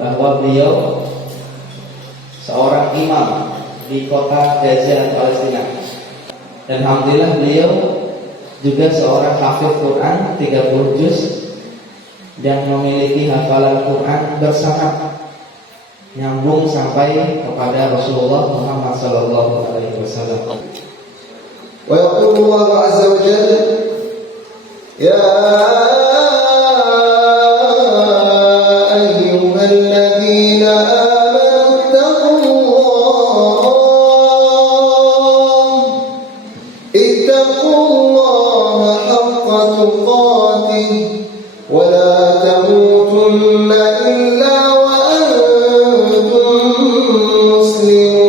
bahwa beliau seorang imam di kota Gaza, Palestina. Dan alhamdulillah beliau juga seorang hafiz Quran 30 juz dan memiliki hafalan Quran bersanad nyambung sampai kepada Rasulullah Muhammad sallallahu alaihi wasallam. Wa yaqulu Allah azza wa jalla ya ayyuhalladzina ittaqullaha haqqa tuqatih wa la tamutunna illa wa antum muslimun.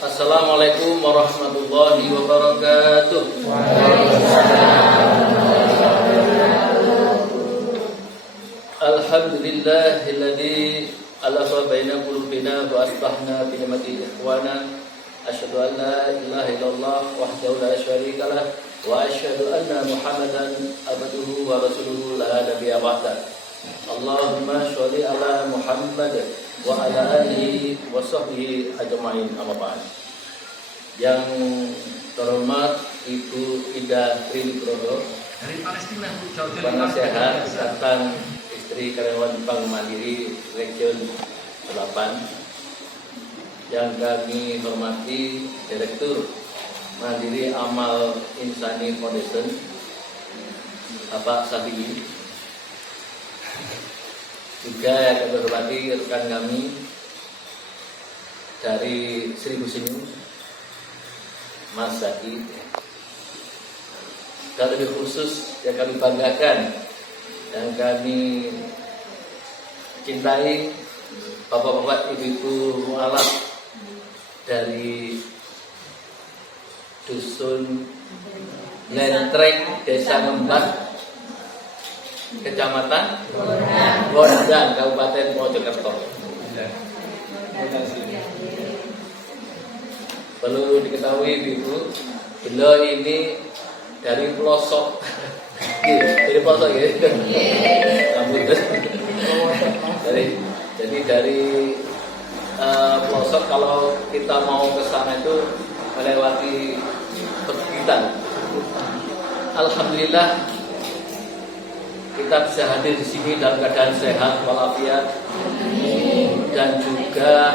Assalamualaikum warahmatullahi wabarakatuh. Alhamdulillahilladzi alafa baina qulubina wa asbahna bi ni'mati ikhwana. Asyhadu an la ilaha illallah wahdahu la syarikalah wa asyhadu anna Muhammadan abduhu wa rasuluhu la nabiyya ba'da. Allahumma sholli ala Muhammad wa ala alihi wa sahbihi ajma'in, amma ba'd. Yang terhormat Ibu Ida Trinugroho dari Palestina, penasehat Ikatan Istri Karyawan Bank Mandiri Region 8. Yang kami hormati Direktur Mandiri Amal Insani Foundation Bapak Safi'i. Juga yang kami hormati rekan kami dari Seribu Senyum, Mas Zaki. Dan lebih khusus yang kami banggakan dan kami cintai, bapak-bapak, ibu-ibu mualaf dari Dusun Lentreng, Desa Ngembat, Kecamatan Gondang, Kabupaten Mojokerto. Perlu diketahui Ibu, beliau ini dari pelosok, dari pelosok ya, jadi dari pelosok. Kalau kita mau ke sana itu melewati perbukitan. Alhamdulillah kita bisa hadir di sini dalam keadaan sehat walafiat dan juga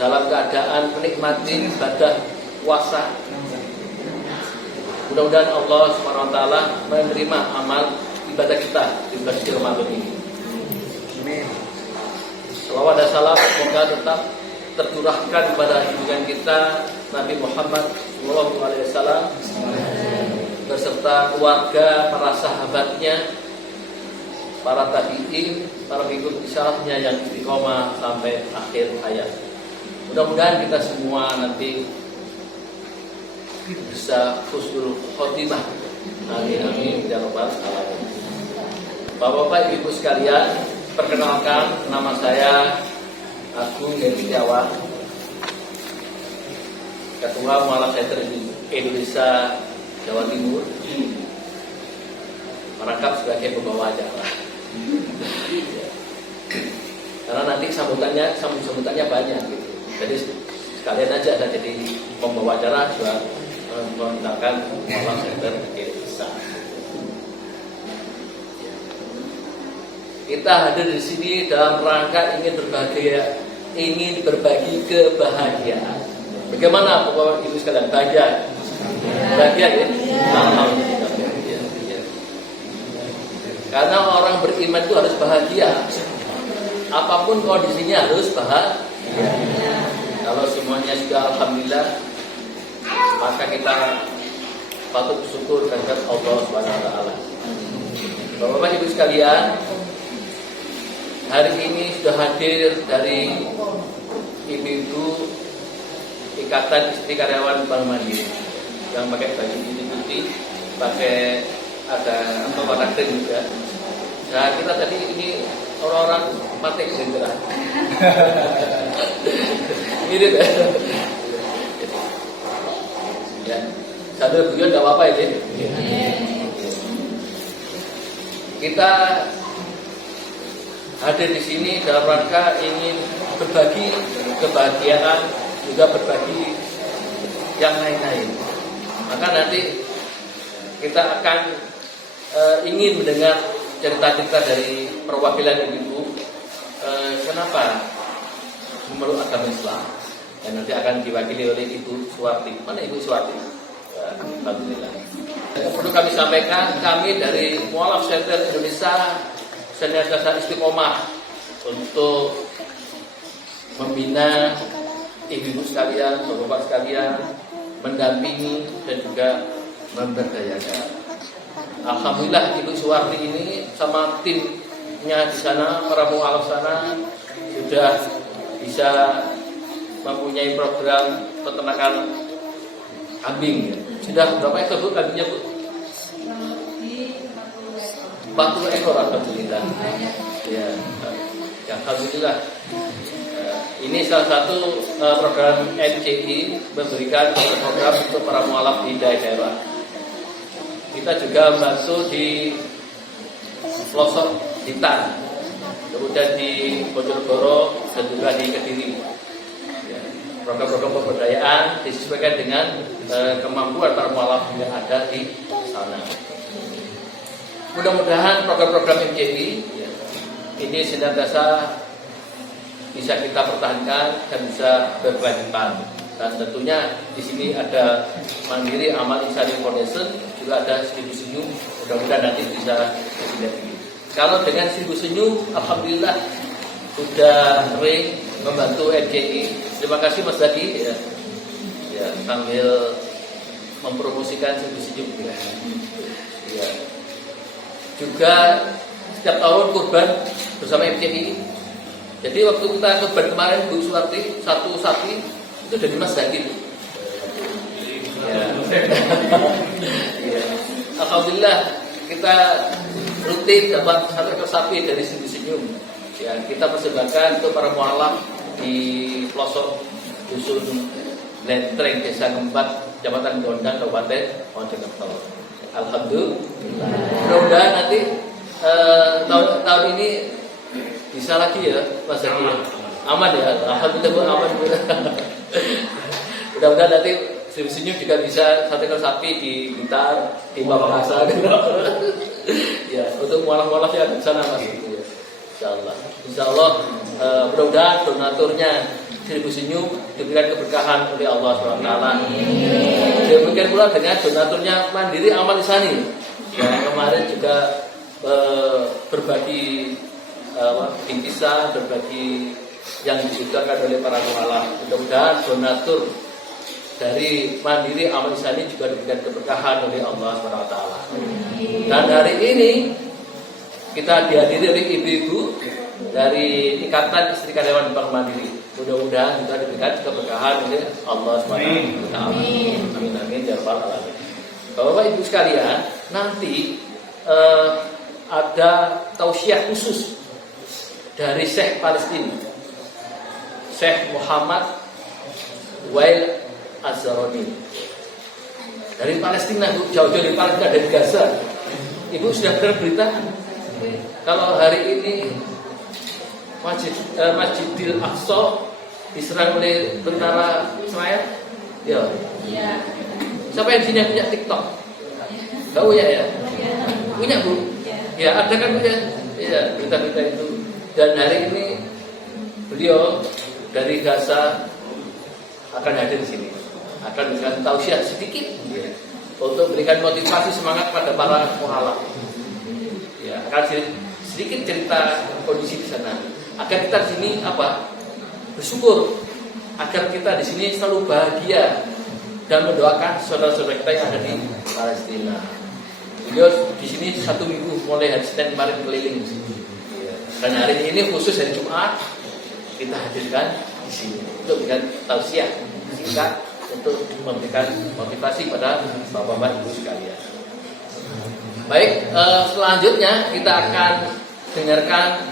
dalam keadaan menikmati ibadah puasa. Mudah-mudahan Allah SWT menerima amal ibadah kita di bulan Ramadan ini. Amin. Salawat dan salam semoga tetap tercurahkan kepada junjungan kita Nabi Muhammad SAW beserta keluarga, para sahabatnya, para tabi'in, para pengikut isyaratnya yang istiqomah sampai akhir hayat. Mudah-mudahan kita semua nanti bisa husnul khotimah. Amin amin ya rabbal alamin. Bapak-bapak, ibu sekalian, perkenalkan, nama saya Agung Heri Setiawan, Ketua Mualaf Center Indonesia Jawa Timur, merangkap sebagai pembawa acara. Karena nanti sambutannya banyak gitu. Jadi sekalian aja ada jadi pembawa acara buat mengenalkan Mualaf Center Indonesia. Kita hadir di sini dalam rangka ingin berbagi kebahagiaan. Bagaimana Bapak Ibu sekalian, bahagia? Bahagia ya? Alhamdulillah. Karena orang beriman itu harus bahagia. Apapun kondisinya harus bahagia. Kalau semuanya sudah alhamdulillah, maka kita patut bersyukur kepada Allah SWT. Bapak Ibu sekalian, hari ini sudah hadir dari ibu-ibu Ikatan Istri Karyawan Bank Mandiri yang pakai baju putih, pakai ada karakter juga. Nah kita tadi ini orang-orang Partai Gerindra. Mirip ya. Ya, sambil guyon nggak apa-apa ya. Kita hadir di sini dalam rangka ingin berbagi kebahagiaan, juga berbagi yang lain-lain. Maka nanti kita akan ingin mendengar cerita-cerita dari perwakilan ibu-ibu kenapa memeluk agama Islam, dan nanti akan diwakili oleh Ibu Suwarti. Mana Ibu Suwarti? Alhamdulillah. Perlu kami sampaikan, kami dari Mualaf Center Indonesia senantiasa istiqomah untuk membina ibu-ibu sekalian, bapak-bapak sekalian, mendampingi dan juga memberdayakan. Alhamdulillah Ibu Suwarti ini sama timnya di sana, para mualaf sana sudah bisa mempunyai program peternakan kambing. Sudah berapa ekor Bu kambingnya Bu? 40 ekor alhamdulillah. Ya, alhamdulillah. Ini salah satu program MCI memberikan program untuk para mualaf di daerah. Kita juga membantu di pelosok Blitar, kemudian di Bojonegoro dan juga di Kediri. Program-program pemberdayaan disesuaikan dengan kemampuan para mualaf yang ada di sana. Mudah-mudahan program-program MCI ini senantiasa bisa kita pertahankan dan bisa berkelanjutan. Dan tentunya di sini ada Mandiri Amal Insani Foundation, juga ada Seribu Senyum. Mudah-mudahan nanti bisa lebih. Kalau dengan Seribu Senyum, alhamdulillah sudah sering membantu MCI. Terima kasih Mas Dadi ya, sambil mempromosikan Seribu Senyum ya. Juga setiap tahun kurban bersama MCI. Jadi waktu kita kurban kemarin Bu Suwarti, satu sapi itu dari Mas Dadi. Ya. Ya. Alhamdulillah kita rutin dapat satu ekor sapi dari Seribu Senyum. Ya, kita persembahkan untuk para mualaf di pelosok dusun Lentreng, Desa Ngembat, Kecamatan Gondang, Kabupaten Mojokerto. Alhamdulillah. Mudah-mudahan nanti tahun ini bisa lagi ya Mas Zaki ya. Aman ya. Alhamdulillah aman. Mudah-mudahan nanti Seribu Senyum juga bisa satu ekor sapi di Blitar, di Pamekasan. Ya, untuk mualaf-mualaf yang di sana Mas. Insyaallah mudah-mudahan donaturnya Seribu Senyum diberikan keberkahan oleh Allah SWT. Demikian pula dengan donaturnya Mandiri Amal Insani yang kemarin juga berbagi bingkisan, berbagi yang disediakan oleh para mualaf. Mudah-mudahan donatur dari Mandiri Amal Insani juga diberikan keberkahan oleh Allah SWT. Dan hari ini kita dihadiri oleh ibu-ibu dari Ikatan Istri Karyawan Bank Mandiri. Mudah-mudahan kita diberikan keberkahan oleh Allah SWT. Amin. Amin ya rabbal alamin. Bapak Ibu sekalian, nanti ada tausiah khusus dari Syekh Palestina, Syekh Muhammad Wail Az-Zaroni. Dari Palestina, jauh-jauh dari Palestina, dari Gaza. Ibu sudah dengar berita? Kalau hari ini Masjidil Aqsa diserang oleh tentara Israel, ya. Siapa yang di sini punya TikTok? Tahu ya? Punya Bu? Ya, ada kan Bu ya? Ya, berita-berita itu. Dan hari ini beliau dari Gaza akan hadir di sini, akan memberikan tausiah sedikit untuk memberikan motivasi semangat pada para mualaf. Ya, akan sedikit cerita kondisi di sana. Agar kita di sini bersyukur, agar kita di sini selalu bahagia dan mendoakan saudara-saudara kita yang ada di Palestina. Beliau di sini 1 minggu mulai hari Senin kemarin keliling. Dan hari ini khusus hari Jumat kita hadirkan di sini untuk memberikan tausiah singkat untuk memberikan motivasi pada bapak-bapak ibu sekalian. Baik, selanjutnya kita akan dengarkan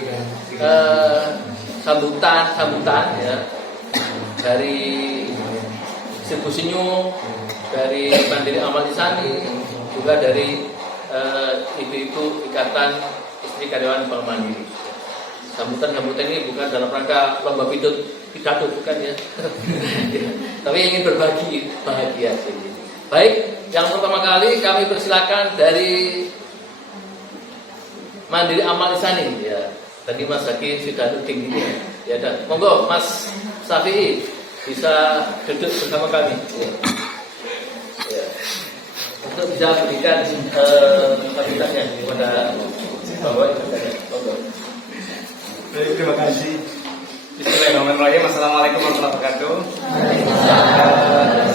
sambutan ya dari Ibu Sinyu, dari Mandiri Amal Isani, juga dari ibu-ibu Ikatan Istri Karyawan Bank Mandiri. Sambutan ini bukan dalam rangka lomba pidato, bukan ya. Tapi ingin berbagi bahagia sih. Baik, yang pertama kali kami persilakan dari Mandiri Amal Isani ya. Tadi Mas Zaki sudah nuding ini ya. Dan monggo Mas Syafi'i bisa duduk bersama kami. Ya. Untuk bisa berikan fasilitasnya kepada Bapak Ibu. Monggo. Baik, terima kasih. Bismillahirrahmanirrahim. Assalamualaikum warahmatullahi wabarakatuh.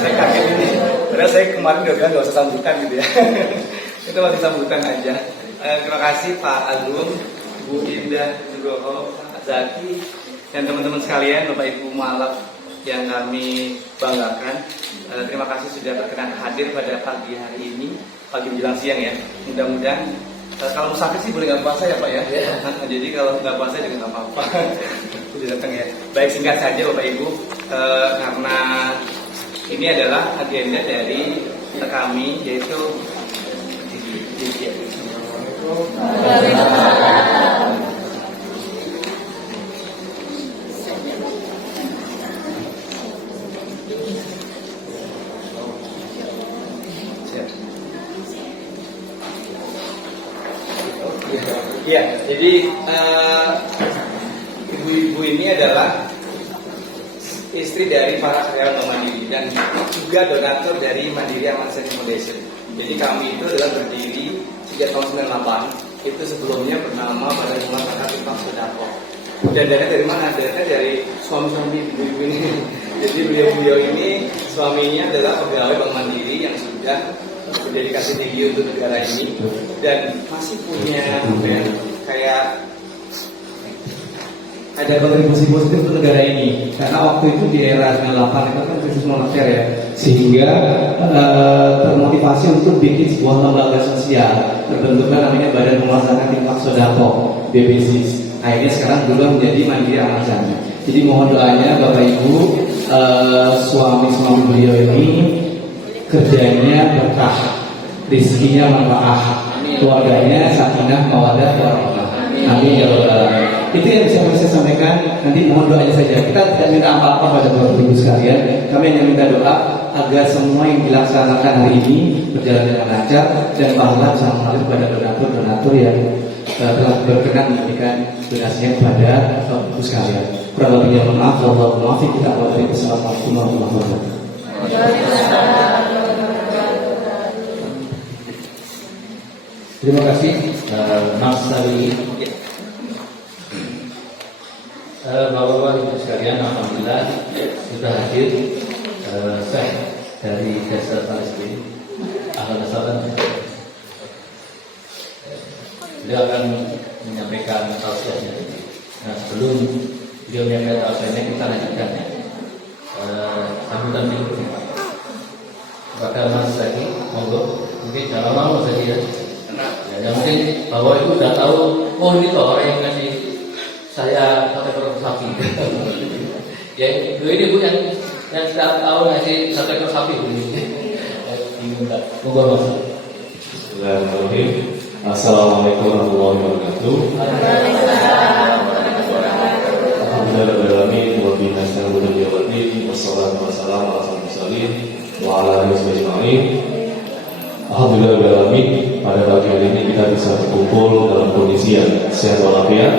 Saya kaget ini. Padahal saya kemarin udah bilang gak usah sambutan gitu ya. Itu masih sambutan aja. Terima kasih Pak Agung, Bu Indah, Nugroho, Pak Zaki, dan teman-teman sekalian, Bapak Ibu Mualaf yang kami banggakan. Terima kasih sudah berkenan hadir pada pagi hari ini, pagi menjelang siang ya. Mudah-mudahan kalau musafir sih boleh nggak puasa ya Pak ya. Jadi kalau nggak puasa juga nggak apa-apa. Sudah datang ya. Baik, singkat saja Bapak Ibu, karena ini adalah agenda dari kami, yaitu ya, jadi ibu-ibu ini adalah istri dari para karyawan Bank Mandiri dan juga donatur dari Mandiri Amal Isani Foundation. Jadi kami itu adalah berdiri sejak tahun 98. Itu sebelumnya bernama Badan Rumah Tangga Infak Sodako. Dan dana dari mana? Dana dari suami-suami ibu-ibu ini. Jadi beliau-beliau ini suaminya adalah pegawai Bank Mandiri yang sudah berdedikasi tinggi untuk negara ini dan masih punya kayak ada kontribusi positif untuk negara ini, karena waktu itu di era 98 itu kan krisis moneter ya, sehingga termotivasi untuk bikin sebuah lembaga sosial, terbentuklah namanya Badan Pemasaran Infak Sodako BPSIS. Akhirnya sekarang berubah menjadi Mandiri Amal Isani. Jadi mohon doanya Bapak Ibu, suami-suami beliau ini kerjanya berkah, rizkinya manfaat, keluarganya sakinah mawaddah warahmah. Amin ya rabbal alamin. Itu yang bisa saya sampaikan. Nanti mohon doanya saja. Kita tidak minta apa-apa pada Bapak Ibu sekalian. Kami hanya minta doa agar semua yang dilaksanakan hari ini berjalan dengan lancar dan pahala bisa mengalir kepada donatur-donatur yang telah berkenan memberikan donasinya kepada Bapak Ibu sekalian. Kurang lebihnya mohon maaf. Wallaahu muwaffiq. Kita akhiri. Assalamualaikum warahmatullahi wabarakatuh. Terima kasih Mas Sari. Bapak-bapak Ibu sekalian, alhamdulillah sudah hadir Syekh dari Gaza Palestina. Alhamdulillah. Beliau akan menyampaikan tausiahnya. Nah, sebelum beliau menyampaikan tausiahnya, kita lanjutkan sambutan berikutnya. Kepada Mas Zaki, monggo. Mungkin jangan malu saja ya. Ya, mungkin Bapak Ibu sudah tahu, oh ini tuh orang yang ngasih saya sate kerok sapi. Ya, ini Bu yang setiap tahun ngasih sate kerok sapi Bu ini. Monggo Mas. Bismillahirrahmanirrahim. Assalamualaikum warahmatullahi wabarakatuh. Alhamdulillahirrahmanirrahim. Wabillahi taufiq wal hidayah. Wassalatu wassalamu ala rasulillah wa ala alihi wasallam. Alhamdulillahirrahmanirrahim. Pada pagi hari ini kita bisa berkumpul dalam kondisi yang sehat walafiat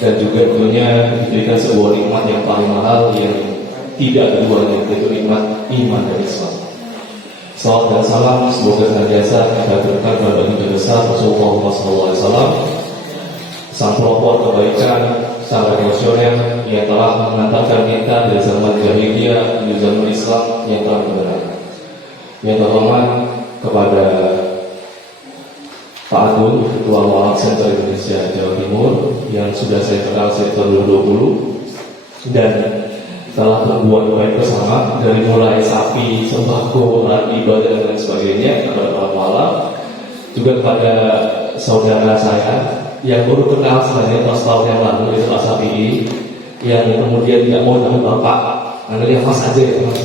dan juga tentunya diberikan sebuah nikmat yang paling mahal yang tidak keduanya, yaitu nikmat iman dan Islam. Salam dan salam semoga senantiasa kita berikan kepada baginda besar Rasulullah SAW, sang pelopor kebaikan, sang revolusioner yang telah mengantarkan kita dari zaman jahiliyah menuju zaman Islam yang telah benar. Yang terhormat kepada Pak Agung, Ketua Mualaf Center Indonesia Jawa Timur yang sudah saya kenal sejak tahun 2020 dan telah membuat baik bersama dari mulai sapi, sembako, alat ibadah dan lain sebagainya kepada para mualaf. juga kepada saudara saya yang baru kenal sebenarnya 12 tahun yang lalu, itu Pak Safi'i, yang kemudian tidak mau nama Bapak, karena dia Mas aja ya Mas.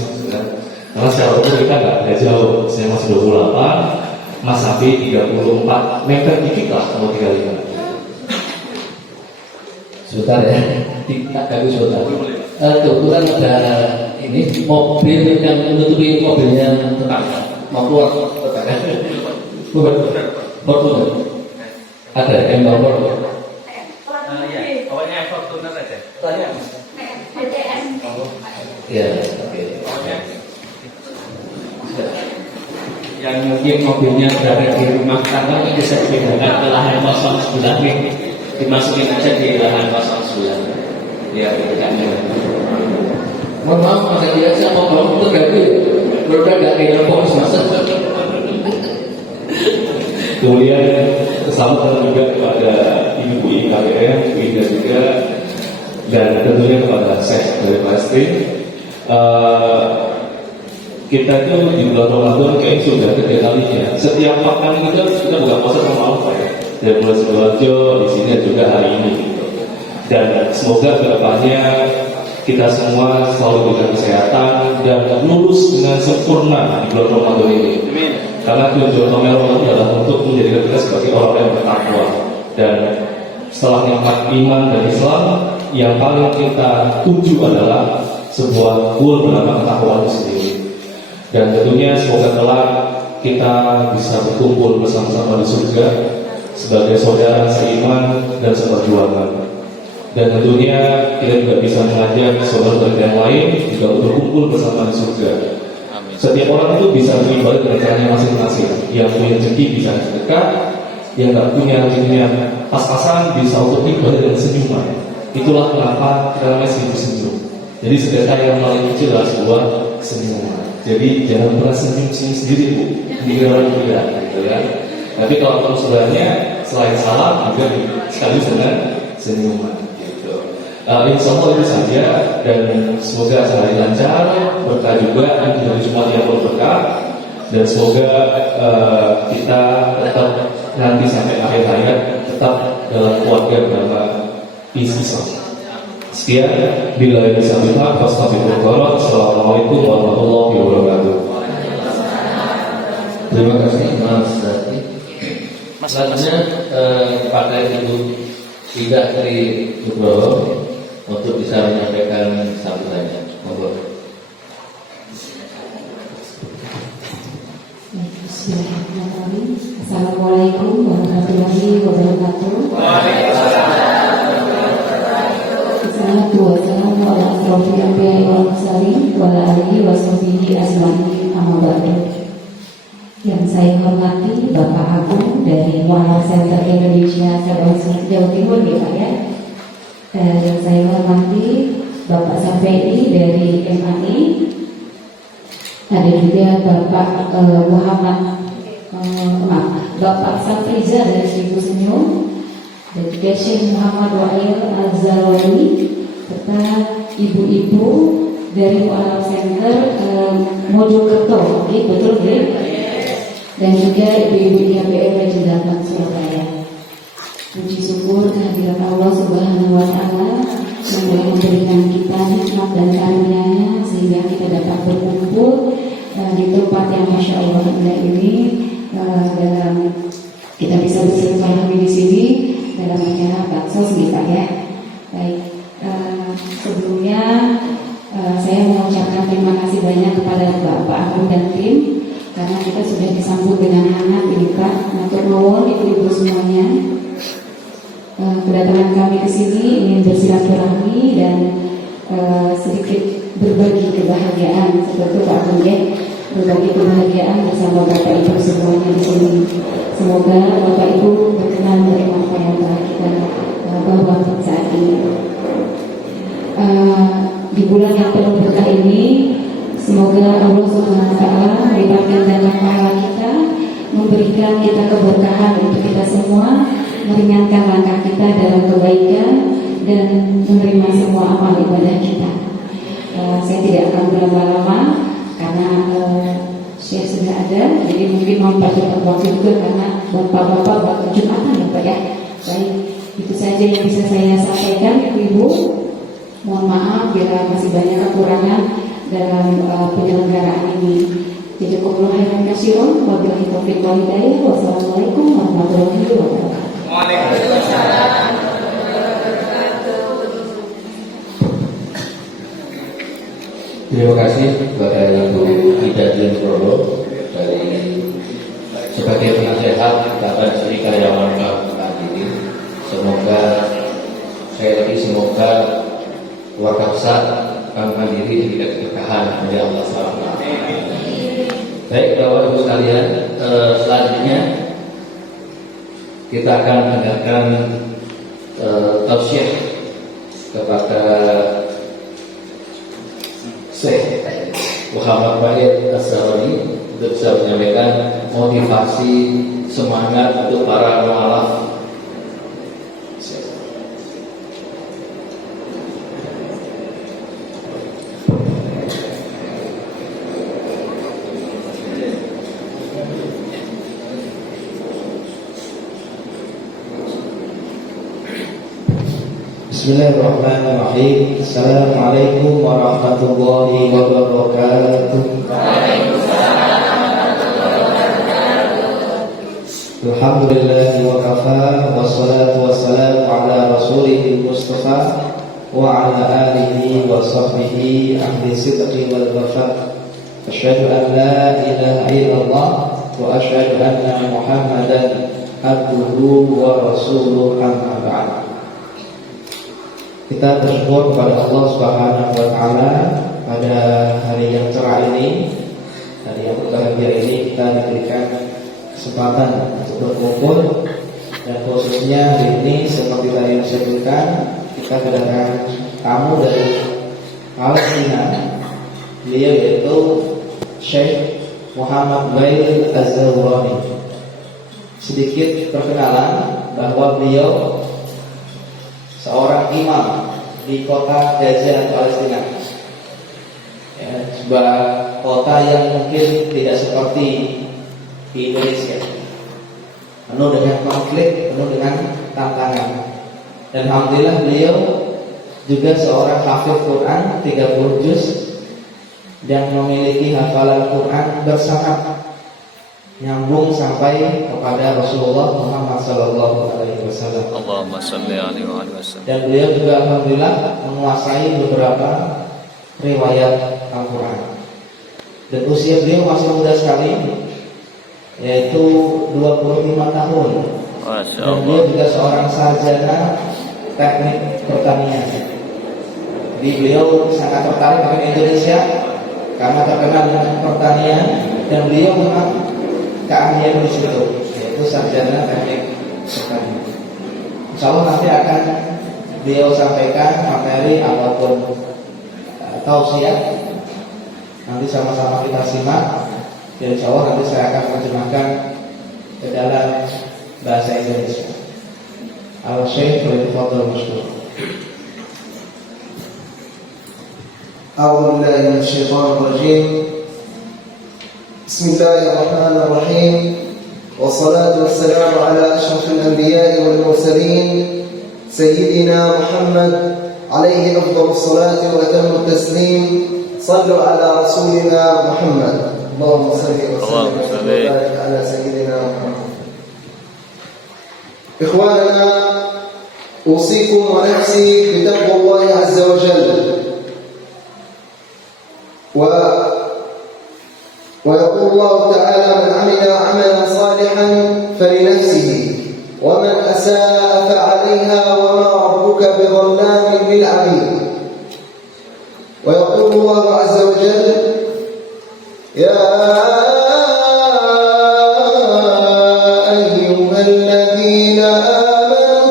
Karena secara umur kita nggak jauh, saya masih 28, Mas Safi'i 34, mepet dikit lah sama 35. Sebentar ya, tidak kami sebentar. Kebetulan ada ini mobil yang menutupi mobilnya tetangga mau keluar tetangga. Fortuner. Ada yang bawa Fortuner. Iya, pokoknya Fortuner aja. Tanya. Ya, oke. Yang mungkin mobilnya berada di rumah tangga ini bisa dipindahkan ke lahan kosong sebelah nih. Dimasukin aja di lahan kosong sebelah. Ya, tidak. Mohon maaf, Mas Edi, saya mau ngomong itu gak berudah gak tinggal fokus Mas. Kemudian selamat juga kepada Ibu IKWM, Winda juga, dan tentunya kepada Syekh dari Palestina. Kita itu di bulan Ramadan kayaknya sudah ketiga kalinya. Setiap pekan kita buka puasa sama apa ya? Dari bulan Sidoarjo di sini juga hari ini. Gitu. Dan semoga kedepannya kita semua selalu diberikan kesehatan dan lulus dengan sempurna di bulan Ramadan ini. Karena tujuan Ramadan adalah untuk menjadikan kita sebagai orang yang bertakwa. Dan setelah nikmat iman dan Islam, yang paling kita tuju adalah sebuah goal bernama ketakwaan itu sendiri. Dan tentunya semoga kelak kita bisa berkumpul bersama-sama di surga sebagai saudara seiman dan seperjuangan. Dan tentunya kita juga bisa mengajak saudara-saudara yang lain juga berkumpul bersama di surga. Setiap orang itu bisa beribadah dengan caranya masing-masing. Yang punya rezeki bisa sedekah, yang nggak punya rezekinya pas-pasan bisa untuk ibadah dengan senyuman. Itulah kenapa kita namanya senyum. Jadi sedekah yang paling kecil adalah sebuah senyuman. Jadi jangan pernah senyum-senyum sendiri Bu, di orang juga, gitu ya. Tapi kalau konsulannya selain salam juga sekaligus dengan senyuman. Insya Allah itu saja, dan semoga acara ini lancar, berkah juga, dan hari Jumat yang berkah, dan semoga kita tetap nanti sampai akhir hayat tetap dalam keluarga bernama Islam. Sekian, bila bisa minta, wassalamualaikum warahmatullahi wabarakatuh. Terima kasih Mas Zaki. Selanjutnya kepada Ibu Ida dari Nugroho untuk bisa menyampaikan sambutannya. Monggo. Bismillahirrahmanirrahim. Assalamualaikum warahmatullahi wabarakatuh. Assalatu wassalamu ala asrofil anbiya'i wal mursalin wa ala alihi wa sahbihi ajma'in, amma ba'du. Yang saya hormati Bapak Agung dari Mualaf Center Indonesia Sabang Jawa Timur ya Pak ya. Dan saya hormati Bapak Safi'i dari MAI. Ada juga Bapak Bapak Safriza dari Seribu Senyum, dan juga Syekh Muhammad Wa'il Al-Zarwani, serta ibu-ibu dari Mualaf Center Mojokerto, okay, betul ya? Dan juga ibu-ibu IKWM dan Jendatan Surabaya. Puji syukur kehadiran Allah Subhanahu wa Ta'ala yang boleh memberikan kita nikmat dan karunia-Nya sehingga kita dapat berkumpul di tempat yang Masya Allah indah ini, dalam kita bisa bersilaturahmi di sini dalam acara baksos kita ya. Baik, sebelumnya saya mengucapkan terima kasih banyak kepada Bapak Agung dan tim karena kita sudah disambut dengan hangat ini Pak. Matur nuwun ibu-ibu semuanya. Kedatangan kami ke sini ingin bersilaturahmi dan sedikit berbagi kebahagiaan seperti Pak Agung ya, berbagi kebahagiaan bersama Bapak Ibu semuanya di sini. Semoga Bapak Ibu berkenan menerima apa yang telah kita bawa saat ini. Di bulan yang penuh berkah ini, semoga Allah Subhanahu wa Ta'ala melipat gandakan pahala kita, memberikan kita keberkahan untuk kita semua, meringankan langkah kita dalam kebaikan dan menerima semua amal ibadah kita. Saya tidak akan berlama-lama karena Syekh sudah ada, jadi mungkin mempercepat waktu juga karena bapak-bapak waktu Jumatan ya Pak ya. Baik, itu saja yang bisa saya sampaikan Ibu. Mohon maaf bila masih banyak kekurangan dalam penyelenggaraan ini. Jazakumullah khairan katsiran. Wabillahi taufiq wal hidayah. Wassalamualaikum warahmatullahi wabarakatuh. Waalaikumsalam. Terima kasih kepada Ibu Ida Jendrolo dari sebagai penasehat Bapak Sri Karyawan ini. Semoga keluarga besar Bank Mandiri tidak keberkahan oleh Allah SWT. Baik, Bapak Ibu sekalian, selanjutnya kita akan mendengarkan tausiah kepada Syekh Muhammad Baid Az-Zawani untuk bisa menyampaikan motivasi semangat untuk para mualaf. Bismillahirrahmanirrahim. Assalamualaikum warahmatullahi wabarakatuh. Alhamdulillah wa kafa, wassalatu wassalamu ala rasulihil mustafa wa ala alihi wa sahbihi ahli sidqi wal wafa. Asyhadu an la ilaha illallah wa asyhadu anna Muhammadan abduhu wa rasuluhu, amma ba'd. Kita bersyukur kepada Allah Subhanahu wa taala pada hari yang cerah ini, hari yang berbahagia ini, kita diberikan kesempatan untuk berkumpul, dan khususnya hari ini seperti tadi yang saya sebutkan, kita kedatangan tamu dari Palestina. Beliau yaitu Syekh Muhammad Baid Az-Zawani. Sedikit perkenalan bahwa beliau seorang imam di kota Gaza, Palestina, ya, sebuah kota yang mungkin tidak seperti di Indonesia, penuh dengan konflik, penuh dengan tantangan. Dan alhamdulillah beliau juga seorang hafiz Quran 30 juz dan memiliki hafalan Quran bersanad nyambung sampai kepada Rasulullah Muhammad sallallahu alaihi wasallam. Allahumma shalli alaihi wa sallam. Dan beliau juga alhamdulillah menguasai beberapa riwayat Al-Quran. Dan usia beliau masih muda sekali, yaitu 25 tahun. Masya Dan Allah. beliau juga seorang sarjana teknik pertanian. Jadi beliau sangat tertarik dengan Indonesia karena terkenal dengan pertanian, dan beliau memang keahlian di situ, yaitu sarjana teknik pertanian. Insyaallah nanti akan beliau sampaikan materi ataupun tausiah. Nanti sama-sama kita simak. Dan insyaallah nanti saya akan menerjemahkan ke dalam bahasa Indonesia. Al-Syekh Fadhil Mashkur. أعوذ بالله من الشيطان الرجيم. بسم الله الرحمن الرحيم، والصلاة والسلام على أشرف الأنبياء والمرسلين سيدنا محمد عليه أفضل الصلاة وأتم التسليم. صلوا على رسولنا محمد. اللهم صل وسلم وبارك على سيدنا محمد. إخواننا، أوصيكم ونفسي بتقوى الله عز وجل. ويقول الله تعالى: من عمل عملا صالحا فلنفسه ومن أساء فعليها وما ربك بظلام للعبيد. ويقول الله عز وجل: يا أيها الذين آمنوا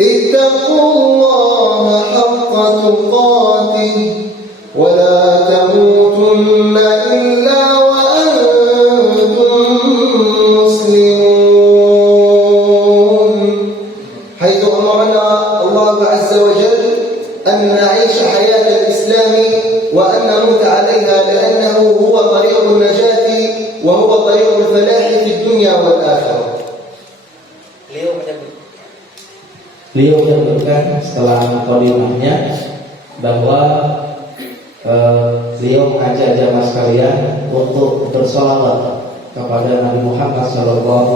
اتقوا الله حق تقاته ولا تموتن إلا وأنتم مسلمون. حيث أمرنا الله عز وجل أن نعيش حياة الإسلام وأن نموت عليها، لأنه هو ما الدنيا والآخرة. Beliau menyebutkan setelah mukadimahnya bahwa beliau mengajak jamaah sekalian untuk bersolawat kepada Nabi Muhammad SAW.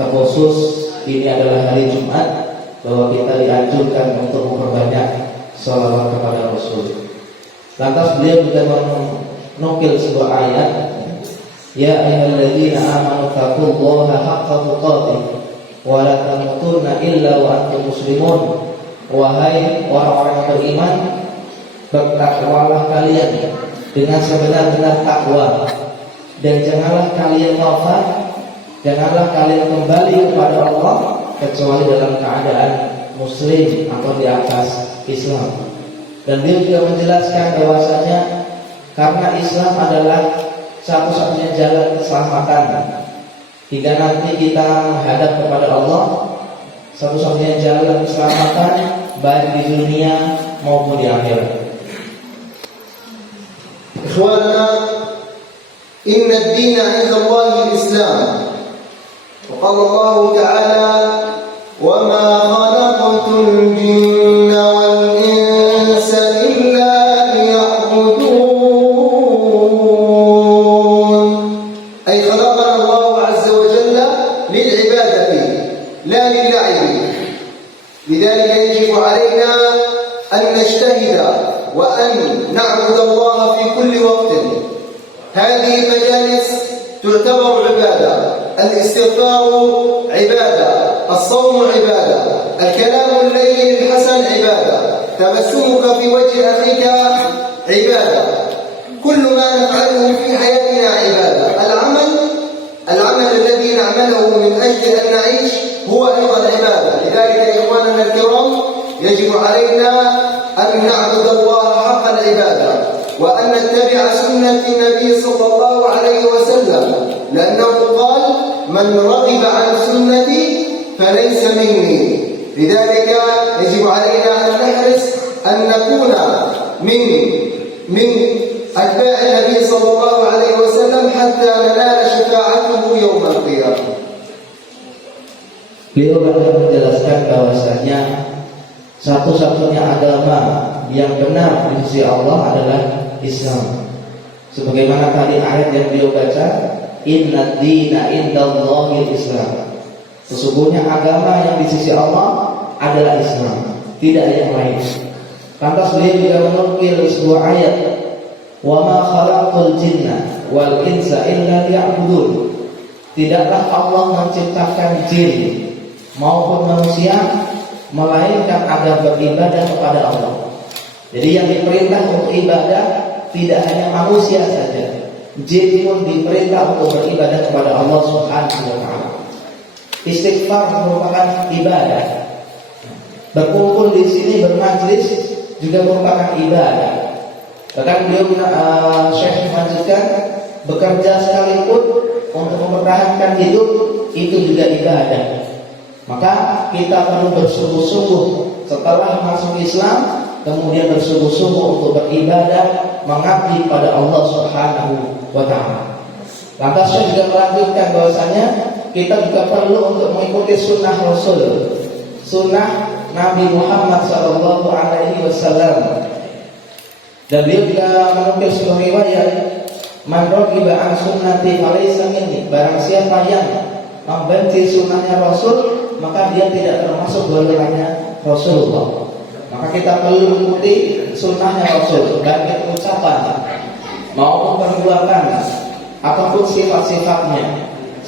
Terkhusus ini adalah hari Jumat, bahwa kita dianjurkan untuk memperbanyak sholawat kepada Rasul. Lantas beliau juga menukil sebuah ayat, Ya ayyuhalladzina amanu taqullaha haqqa tuqatih wa la tamutunna illa wa antum muslimun. Wahai orang-orang yang beriman, bertakwalah kalian dengan sebenar-benar takwa, dan janganlah kalian wafat, janganlah kalian kembali kepada Allah kecuali dalam keadaan muslim atau di atas Islam. Dan dia juga menjelaskan bahwasanya karena Islam adalah satu-satunya jalan keselamatan hingga nanti kita menghadap kepada Allah, satu-satunya jalan keselamatan baik di dunia maupun di akhirat. Ikhwana, inna ad-dina 'inda Allah al-Islam. Wa qala Allah ta'ala, wa ma khalaqtul jinna wal insa illa liya'budun. Ay khalaqana Allah 'azza wa jalla lil'ibadati la lil'ilm. لذلك يجب علينا أن نجتهد وأن نعبد الله في كل وقت. هذه المجالس تعتبر عبادة، الاستغفار عبادة، الصوم عبادة، الكلام اللين الحسن عبادة، تبسمك في وجه أخيك عبادة، كل ما نفعله في حياتنا عبادة. العمل الذي نعمله من أجل أن نعيش هو أيضا عبادة. لذلك يا إخواننا الكرام يجب علينا أن نعبد الله حق العبادة، وأن نتبع سنة النبي صلى الله عليه وسلم، لأنه قال من رغب عن سنتي فليس مني. لذلك يجب علينا أن نحرص أن نكون من أتباع النبي صلى الله عليه وسلم حتى ننال شفاعته يوم القيامة. Beliau akan menjelaskan bahwasanya satu-satunya agama yang benar di sisi Allah adalah Islam. Sebagaimana tadi ayat yang beliau baca, Inna ad-dina indallahil Islam. Sesungguhnya agama yang di sisi Allah adalah Islam, tidak yang lain. Lantas beliau juga menukil sebuah ayat, Wa ma khalaqtul jinna wal insa illa liya'budun. Tidaklah Allah menciptakan jin maupun manusia melainkan agar beribadah kepada Allah. Jadi yang diperintah untuk ibadah tidak hanya manusia saja, jin pun diperintah untuk beribadah kepada Allah Subhanahu wa taala. Istighfar merupakan ibadah. Berkumpul di sini bermajlis juga merupakan ibadah. Bahkan beliau Syekh melanjutkan, bekerja sekalipun untuk mempertahankan hidup itu juga ibadah. Maka kita perlu bersungguh-sungguh setelah masuk Islam, kemudian bersungguh-sungguh untuk beribadah, mengabdi pada Allah Subhanahu wa taala. Lantas saya juga melanjutkan bahwasanya kita juga perlu untuk mengikuti sunnah Rasul, sunnah Nabi Muhammad sallallahu alaihi wasallam. Dan beliau juga menukil sebuah riwayat, Man raghiba an sunnati falaysa minni. Barang siapa yang membenci sunnahnya Rasul, maka dia tidak termasuk golongannya Rasulullah. Maka kita perlu mengikuti sunnahnya Rasul, baik itu ucapan maupun perbuatan apapun sifat-sifatnya.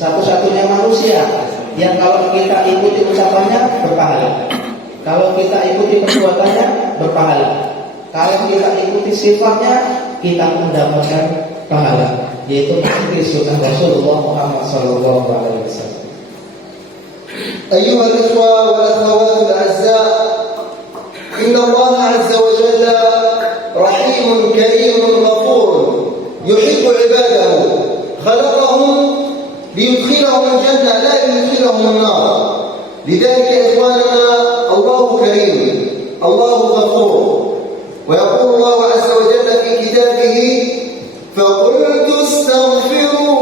Satu-satunya manusia yang kalau kita ikuti ucapannya berpahala, kalau kita ikuti perbuatannya berpahala, kalau kita ikuti sifatnya kita mendapatkan pahala, yaitu mengikuti sunnah Rasulullah Muhammad sallallahu alaihi wasallam. أيها الإخوة والأخوات الأعزاء، إن الله عز وجل رحيم كريم غفور يحب عباده، خلقهم ليدخلهم الجنة لا ليدخلهم النار. لذلك يا إخواننا الله كريم، الله غفور. ويقول الله عز وجل في كتابه فقلت استغفروا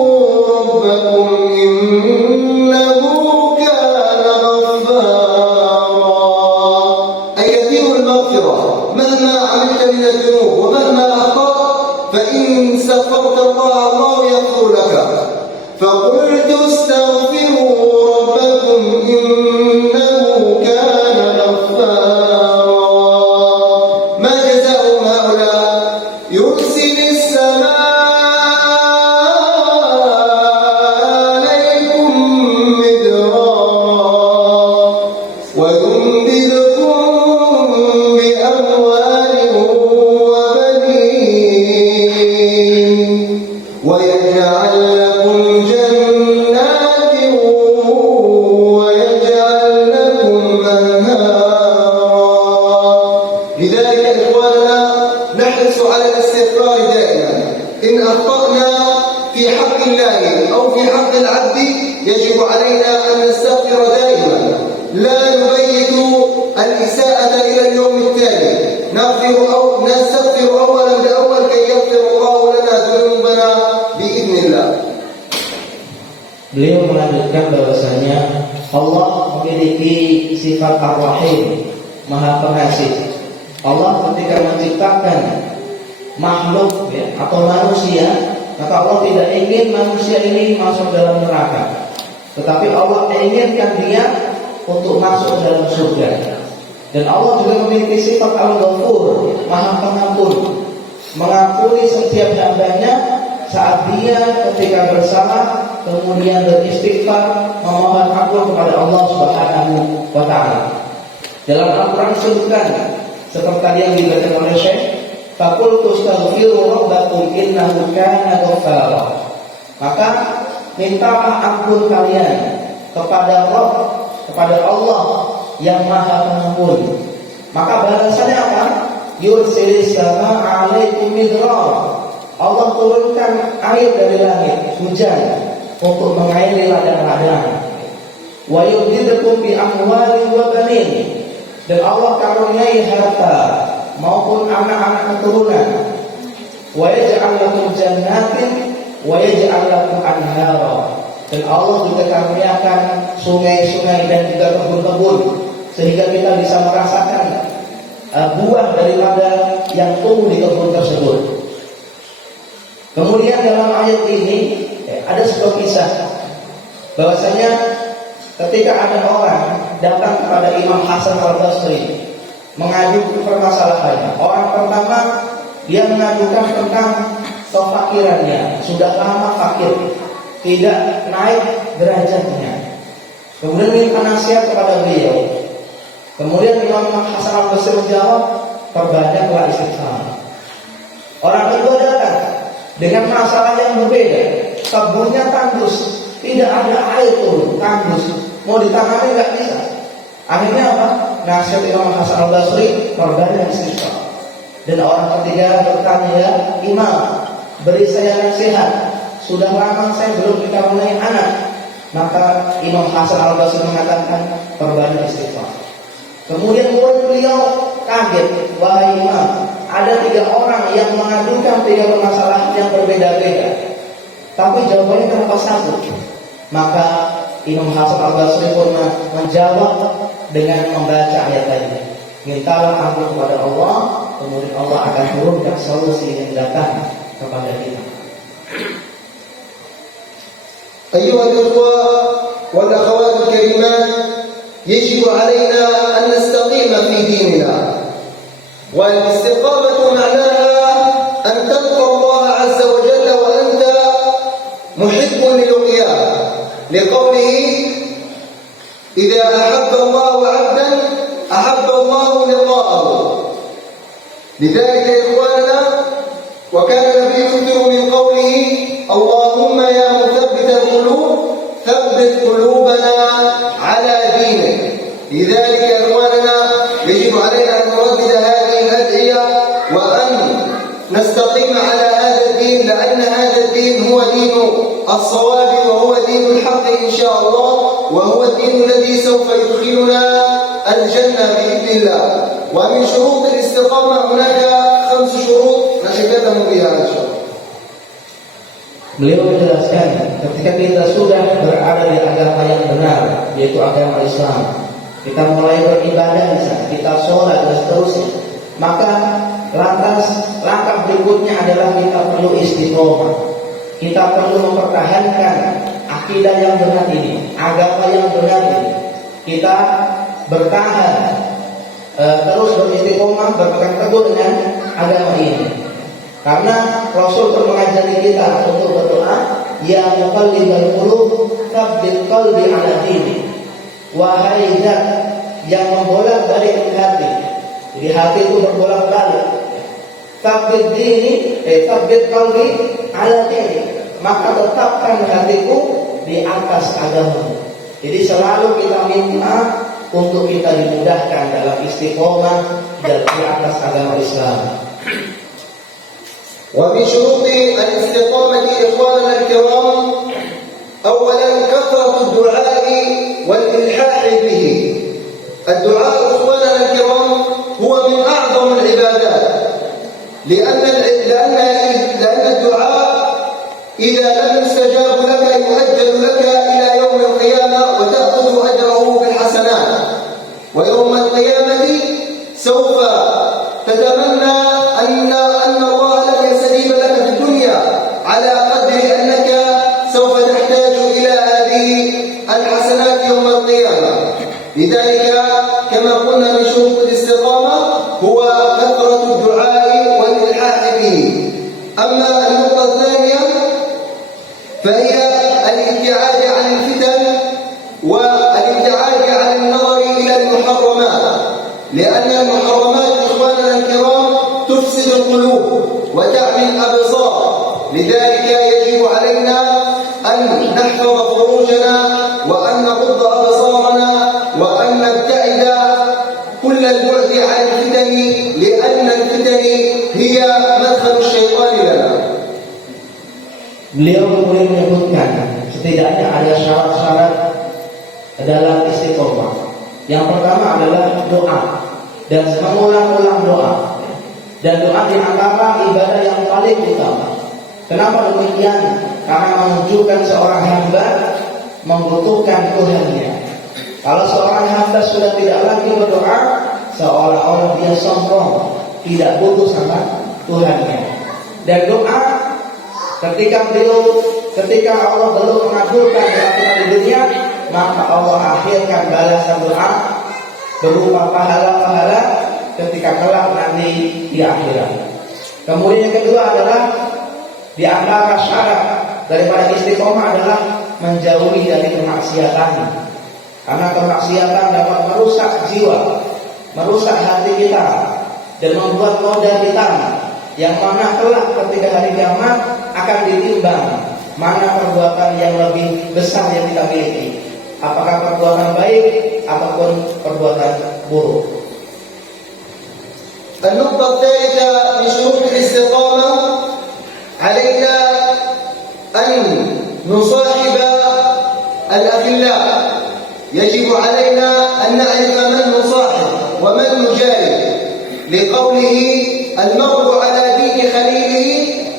ربكم إنه كان غفارا أي كثير المغفرة مهما عملت من الذنوب ومهما أخطأت فإن استغفرت الله يغفر لك فقلت استغفروا ربكم إنه كان غفارا ما جزاء هؤلاء يرسل السماء عليكم مدرارا ويمددكم بأموال وبنين ويجعل لكم جنات ويجعل لكم أنهارا لذلك إخواننا نحرص على الاستغفار دائما إن أخطأنا في حق الله أو في حق العبد يجب علينا أن نستغفر دائما لا نبيت الإساءة إلى اليوم التالي نستغفر أولا بأول كي يغفر الله لنا ذنوبنا بإذن الله. Beliau melanjutkan bahwasanya Allah memiliki sifat Ar-Rahim, Maha Pengasih. Allah ketika menciptakan makhluk atau manusia, maka Allah tidak ingin manusia ini masuk dalam neraka, tetapi Allah inginkan dia untuk masuk dalam surga. Dan Allah juga memiliki sifat Al-Ghafur, Maha Pengampun, mengampuni setiap hambanya saat dia ketika bersalah kemudian beristighfar memohon ampun kepada Allah Subhanahu wa taala. Dalam Al-Qur'an disebutkan seperti tadi yang dibacakan oleh Syekh, faqultu astaghfiru rabbakum innahu kana ghaffara. Maka mintalah ampun kalian kepada Allah yang Maha Pengampun. Maka balasannya apa? Yursilis sama alaikum midrar. Allah turunkan air dari langit, hujan, untuk mengairi ladang-ladang. Wa yumdidukum bi amwali wa banin. Dan Allah karuniai harta maupun anak-anak keturunan. Wa yaj'al lakum jannatin wa yaj'al lakum anhara. Dan Allah juga karuniakan sungai-sungai dan juga kebun-kebun sehingga kita bisa merasakan buah daripada yang tumbuh di kebun tersebut. Kemudian dalam ayat ini ada sebuah kisah bahwasanya ketika ada orang datang kepada Imam Hasan Al-Basri mengajukan permasalahannya. Orang pertama dia mengajukan tentang kefakirannya, sudah lama fakir, tidak naik derajatnya. Kemudian minta nasihat kepada beliau. Kemudian Imam Hasan Al-Basri menjawab, perbanyaklah istighfar. Orang kedua datang dengan masalah yang berbeda, kebunnya tandus, tidak ada air turun, tandus, mau ditangani nggak bisa. Akhirnya apa? Nasihat Imam Hasan Al-Basri, perbanyak istighfar. Dan orang ketiga bertanya, ya Imam, beri saya nasihat, sudah lama saya belum dikaruniai anak. Maka Imam Hasan Al-Basri mengatakan, perbanyak istighfar. Kemudian murid beliau kaget, wahai Imam, ada 3 orang yang mengadukan 3 permasalahan yang berbeda-beda, tapi jawabannya kenapa satu? Maka Imam Hasan Al-Basri pun menjawab dengan membaca ayat tadi, mintalah ampun kepada Allah, kemudian Allah akan turunkan solusi yang datang kepada kita. Ayyuhal ikhwah wal akhawat al-karimat, يجب علينا أن نستقيم في ديننا. والاستقامة معناها أن تلقى الله عز وجل وأنت محب للقياه، لقوله إذا أحب الله عبدا أحب الله لقاءه. لذلك يا إخواننا وكان النبي يكثر من قوله اللهم يا مثبت القلوب ثبت قلوبنا على دينك. لذلك يا إخواننا يجب علينا أن نردد هذه الأدعية وأن نستقيم على هذا الدين، لأن هذا الدين هو دين الصواب وهو دين الحق إن شاء الله، وهو الدين الذي سوف يدخلنا الجنة بإذن الله. ومن شروط الاستقامة هناك 5 شروط نشكتهم بها إن شاء الله. Beliau menjelaskan ketika kita sudah berada di agama yang benar, yaitu agama Islam, kita mulai beribadah di sana, kita sholat dan seterusnya, maka lantas langkah berikutnya adalah kita perlu istiqomah. Kita perlu mempertahankan akidah yang benar ini, agama yang benar ini. Kita bertahan terus beristiqomah, berpegang teguh dengan agama ini. Karena Rasul pun mengajari kita untuk berdoa, ya muqallibal qulub, tsabbit qalbi ala dinik. Wahai zat yang membolak-balik hati. Jadi hati itu berbolak-balik. Tsabbit qalbi ala dinik. Maka tetapkan hatiku di atas agama. Jadi selalu kita minta untuk kita dimudahkan dalam istiqomah dan di atas agama Islam. ومن شروط الاستقامة إخواننا الكرام أولا كثرة الدعاء والإلحاح به. الدعاء إخواننا الكرام هو من أعظم العبادات، لأن الدعاء إذا لم يستجاب لك يؤجل لك إلى يوم القيامة وتأخذ أجره بالحسنات، ويوم القيامة سوف تتمنى أن الله لم يستجيب لك في الدنيا على قدر أنك سوف تحتاج إلى هذه الحسنات يوم القيامة. لذلك كما قلنا من شروط الاستقامة هو كثرة الدعاء والإلحاح به. أما النقطة الثانية فهي الابتعاد عن الفتن والابتعاد عن النظر إلى المحرمات، لأن المحرمات إخواننا الكرام تفسد القلوب وتعمي الأبصار. لذلك يجب علينا أن نحفظ فروجنا وأن نغض أبصارنا وأن نبتعد كل البعد عن الفتن، لأن الفتن هي مدخل الشيطان لنا. Beliau kemudian menyebutkan setidaknya ada syarat-syarat dalam istiqomah. Yang pertama adalah doa dan mengulang-ulang doa. Dan doa di antara ibadah yang paling utama. Kenapa demikian? Karena menunjukkan seorang hamba membutuhkan Tuhannya. Kalau seorang hamba sudah tidak lagi berdoa, seolah-olah dia sombong, tidak butuh sama Tuhannya. Dan doa ketika Allah belum mengabulkan doa kita di dunia, maka Allah akhirkan balasan doa berupa pahala-pahala ketika kelak nanti di akhirat. Kemudian yang kedua adalah di antara syarat daripada istiqomah adalah menjauhi dari kemaksiatan. Karena kemaksiatan dapat merusak jiwa, merusak hati kita dan membuat noda hitam yang mana kelak ketika hari kiamat akan ditimbang mana perbuatan yang lebih besar yang kita miliki, apakah perbuatan baik ataupun perbuatan buruk. النقطة الثالثة من شروط الاستقامة علينا أن نصاحب الأخلاء. يجب علينا أن نعرف من نصاحب ومن نجالس، لقوله المرء على دين خليله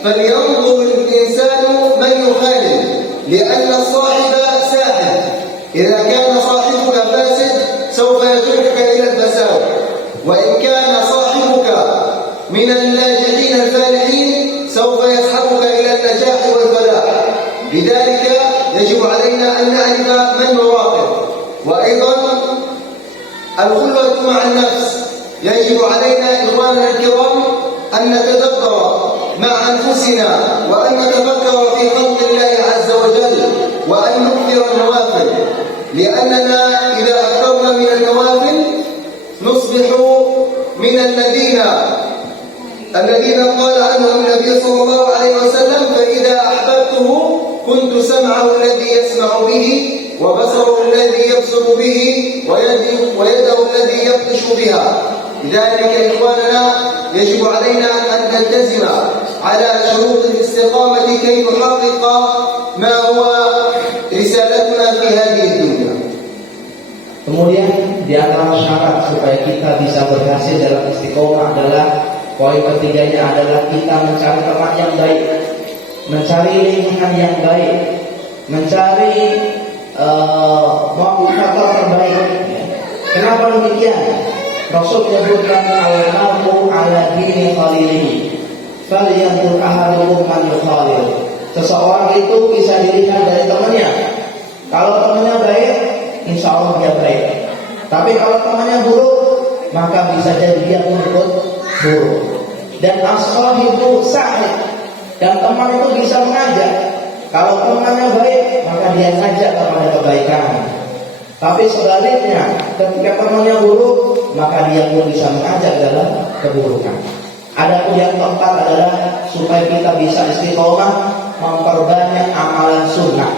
فلينظر الإنسان من يخالل، لأن الصاحب ساحب. إذا كان صاحبك فاسد سوف يجرك إلى الفساد، وإن كان صاحبك من الناجحين الفالحين سوف يسحبك إلى النجاح والفلاح. لذلك يجب علينا أن نعرف من نراقب. وأيضا الخلوة مع النفس، يجب علينا إخواننا الكرام أن نتدبر مع أنفسنا وأن نتفكر في خلق الله عز وجل وأن نكثر النوافل، لأننا إذا أكثرنا من النوافل نصبح من الذين قال عنهم النبي صلى الله عليه وسلم فإذا أحببته كنت سمعه الذي يسمع به وبصره الذي يبصر به ويده الذي يبطش بها. لذلك إخواننا يجب علينا أن نلتزم على شروط الاستقامة كي نحقق ما هو رسالتنا في هذه الدنيا. Kemudian di antara syarat supaya kita bisa berhasil dalam istiqomah adalah poin ketiganya adalah kita mencari teman yang baik. mencari lingkungan yang baik, mencari motivator terbaik. Kenapa demikian? Rasul menyebutkan al-mar'u ala dini khalilihi falyanzur ahadukum man yukhalil. Seseorang itu bisa dilihat dari temannya. Kalau temannya baik, insya Allah dia baik. Tapi kalau temannya buruk, maka bisa jadi dia pun ikut buruk. Dan as-sahibu sa'id, dan teman itu bisa mengajak. Kalau temannya baik, maka dia ngajak kepada kebaikan. Tapi sebaliknya, ketika temannya buruk, maka dia pun bisa mengajak dalam keburukan. Adapun yang keempat adalah supaya kita bisa istiqomah, memperbanyak amalan sunnah.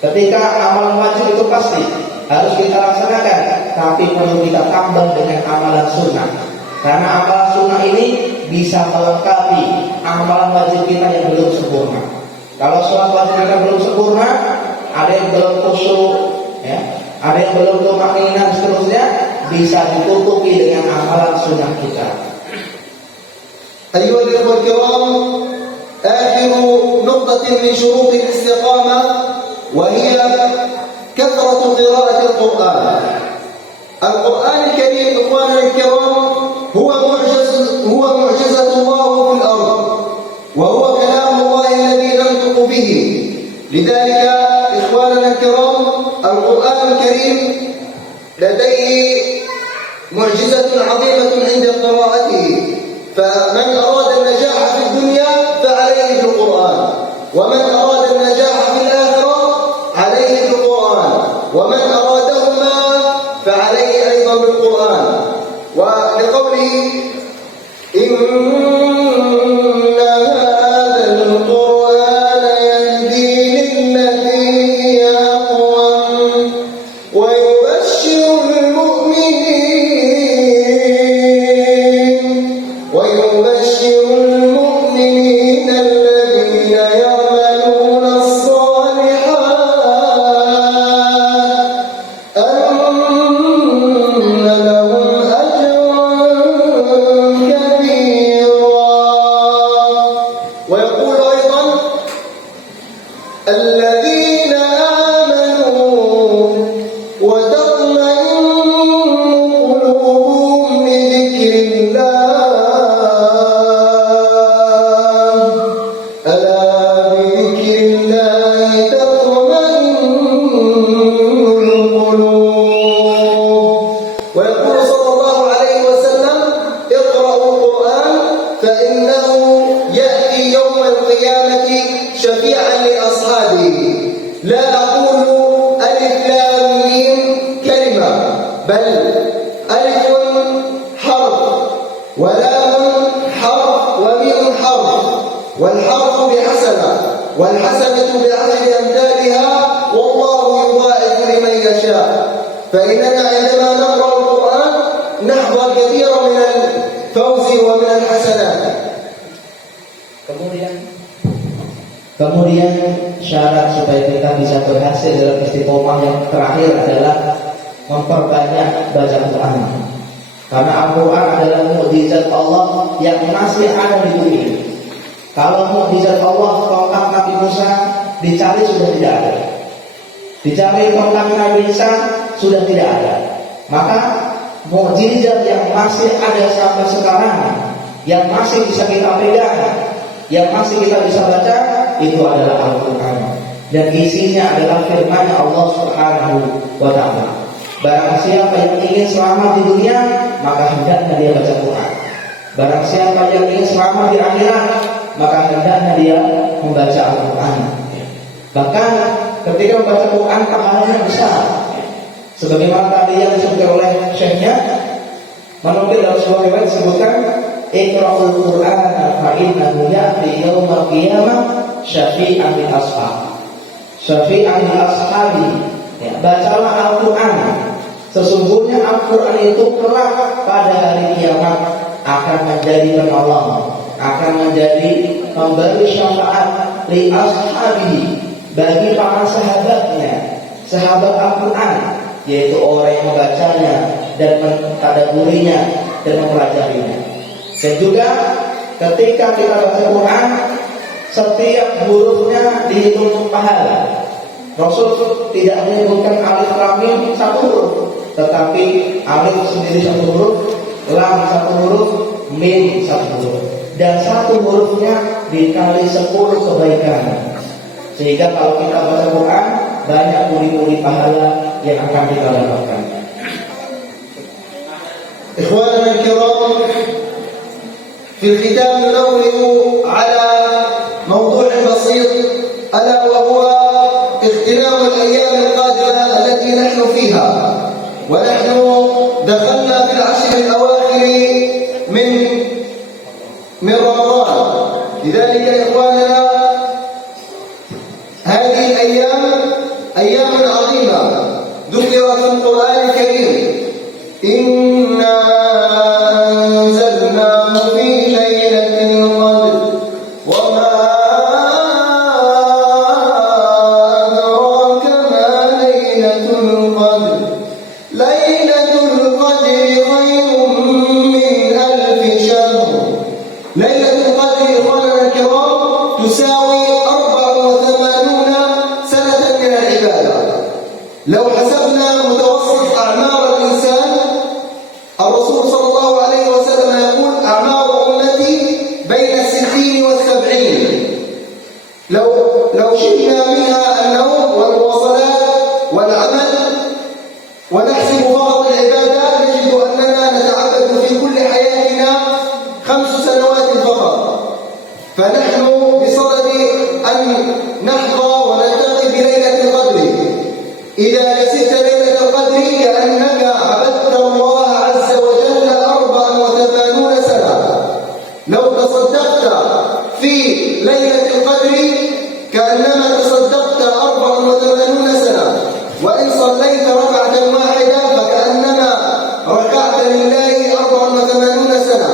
Ketika amalan wajib itu pasti harus kita laksanakan, tapi perlu kita tambah dengan amalan sunnah. Karena amalan sunnah ini bisa melengkapi amalan wajib kita yang belum sempurna. Kalau sholat wajib kita belum sempurna, ada yang belum khusyuk, ya, ada yang belum tumakninah, seterusnya bisa ditutupi dengan amalan sunnah kita. أيها الأخوة الكرام، آخر نقطة من شروط الاستقامة وهي كثرة قراءة القرآن. القرآن الكريم إخواننا الكرام هو معجزة الله في الأرض، وهو كلام الله الذي ننطق به. لذلك إخواننا الكرام القرآن الكريم لديه معجزة عظيمة عند قراءته. فمن أراد النجاح في الدنيا فعليه بالقرآن، ومن أراد النجاح في الآخرة عليه بالقرآن، ومن أرادهما فعليه أيضا بالقرآن. ولقوله إن هذا القرآن يهدي للتي هي أقوم ويبشر المؤمنين الذين يعملون الصالحات أن لهم أجرا كبيرا. ويقول أيضا الذين آمنوا وتطمئن قلوبهم بذكر الله ألا بذكر الله تطمئن القلوب. ويقول صلى الله عليه وسلم اقرأوا القرآن فإنه يأتي يوم القيامة شفيعا لأصحابه. لا أقول ألف لام ميم كلمة، بل ألف حرف ولام حرف وميم حرف، والحرف بحسنة والحسنة بعشر أمثالها والله يضاعف لمن يشاء. فإننا عندما نقرأ القرآن نحظى الكثير من الفوز ومن الحسنات. Kemudian syarat supaya kita bisa berhasil dalam istiqomah yang terakhir adalah memperbanyak baca Quran. Karena Al-Quran adalah mukjizat Allah yang masih ada di dunia. Kalau mukjizat Allah tongkat Nabi Musa dicari sudah tidak ada, dicari tongkat Nabi Isa sudah tidak ada. Maka mukjizat yang masih ada sampai sekarang, yang masih bisa kita pegang, yang masih kita bisa baca, itu adalah Al-Quran. Dan isinya adalah firman Allah Subhanahu wa ta'ala. Barang siapa yang ingin selamat di dunia, maka hendaknya dia baca Quran. Barang siapa yang ingin selamat di akhirat, maka hendaknya dia membaca Al-Quran. Bahkan ketika membaca Quran pahalanya besar. Sebagaimana tadi yang disebutkan oleh syekhnya, menukil dalam sebuah riwayat disebutkan Iqra'ul Qur'an fa innahu ya'ti yaumal qiyamah syafi'an lil ashab. Syafi'an lil ashabi. Ya, bacalah Al-Qur'an. Sesungguhnya Al-Qur'an itu kelak pada hari kiamat akan menjadi penolong, akan menjadi pemberi syafaat li ashabi, bagi para sahabatnya, sahabat Al-Qur'an, yaitu orang yang membacanya dan mentadaburinya dan mempelajarinya. Dan juga ketika kita baca Quran, setiap hurufnya dihitung pahala. Rasul tidak menyebutkan alif lam mim satu huruf, tetapi alif sendiri satu huruf, lam satu huruf, mim satu huruf, dan satu hurufnya dikali 10 kebaikan. Sehingga kalau kita baca Quran, banyak puri-puri pahala yang akan kita dapatkan. إخواننا الكرام، في الختام ننوه على موضوع بسيط، ألا وهو اغتنام الأيام القادمة التي نحن فيها، ونحن دخلنا في العشر الأواخر من رمضان. لذلك يا إخواننا هذه الأيام أيام عظيمة ذكرت في القرآن الكريم. إنا أنزلناه في ليلة القدر وما أدراك ما ليلة القدر. ليلة القدر خير من 1000 شهر. ليلة القدر إخواننا الكرام تساوي 84 سنة من العبادة. لو حسبنا متوسط أعمار الإنسان، الرسول صلى الله عليه وسلم يقول أعمار أمتي بين 60 و70. لو شئنا منها النوم والمواصلات والعمل ونحسب فقط العبادات، نجد أننا نتعبد في كل حياتنا 5 سنوات فقط. فنحن بصدد أن نحظى ونلتقي بليلة القدر. إذا نسيت ليلة القدر كأنك عبدت الله عز وجل 84 سنة. لو تصدقت في ليلة القدر كأنما تصدقت 84 سنة، وإن صليت ركعة واحدة فكأنما ركعت لله 84 سنة.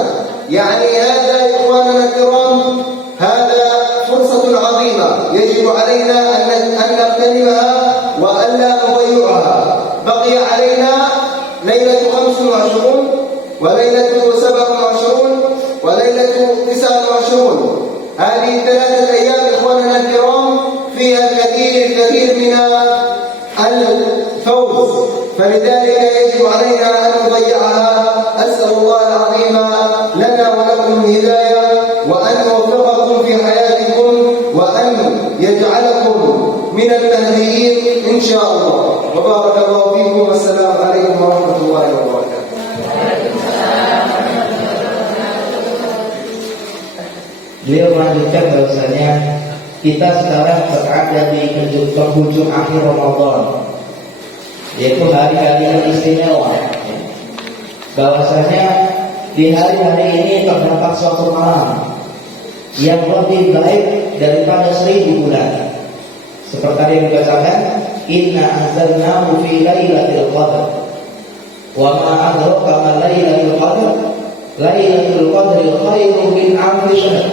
يعني هذا يا إخواننا الكرام، هذا فرصة عظيمة يجب علينا أن نغتنمها وألا نضيعها. بقي علينا ليلة 25 وليلة 27 وليلة 29. هذه 3 أيام إخواننا الكرام فيها الكثير من الفوز، فلذلك يجب علينا أن نضيعها. أسأل الله العظيم لنا ولكم الهداية، وأن يوفقكم في حياتكم، وأن يجعلكم من المهديين إن شاء الله. وبارك الله فيكم، والسلام عليكم ورحمة الله وبركاته. Beliau melanjutkan bahwasanya kita sekarang berada di penghujung akhir Ramadan, yaitu hari-hari yang istimewa. Bahwasanya di hari-hari ini terdapat suatu malam yang lebih baik daripada 1000 bulan. Seperti yang dibacakan, Inna anzalnahu fi lailatul qadr wa ma adraka ma lailatul qadr. Lailatul qadri khairun min 1000 syahr.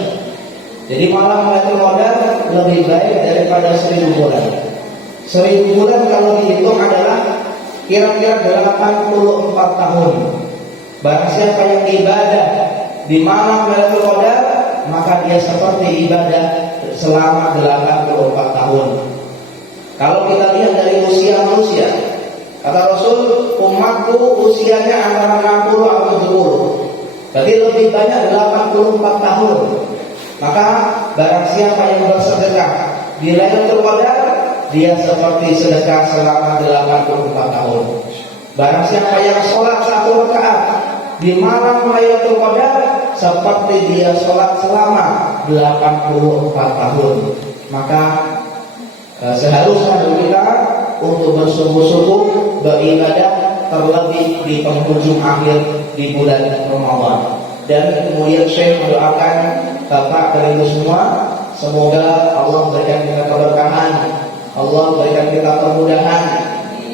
Jadi malam Lailatul Qadar lebih baik daripada 1000 bulan. 1000 bulan kalau dihitung adalah kira-kira 84 tahun. Barang siapa yang ibadah di malam Lailatul Qadar, maka dia seperti ibadah selama 84 tahun. Kalau kita lihat dari usia manusia, kata Rasul, umatku usianya antara 60 atau 70. Berarti lebih banyak 84 tahun. Maka barang siapa yang bersedekah di Lailatul Qadar, dia seperti sedekah selama 84 tahun. Barang siapa yang sholat 1 rakaat di malam Lailatul Qadar, seperti dia sholat selama 84 tahun. Maka seharusnya kita untuk bersungguh-sungguh beribadah, terlebih di penghujung akhir di bulan Ramadan. Dan kemudian Syekh mendoakan Bapak dan Ibu semua, semoga Allah berikan kita keberkahan, Allah berikan kita kemudahan,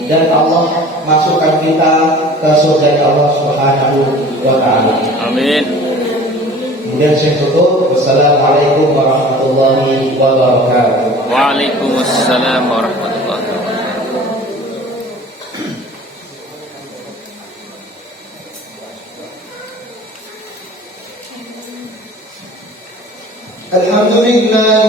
dan Allah masukkan kita ke surga Allah Subhanahu wa Ta'ala. Amin. Kemudian Syekh tutup, wassalamualaikum warahmatullahi wabarakatuh. Waalaikumsalam warahmatullahi wabarakatuh. الحمد لله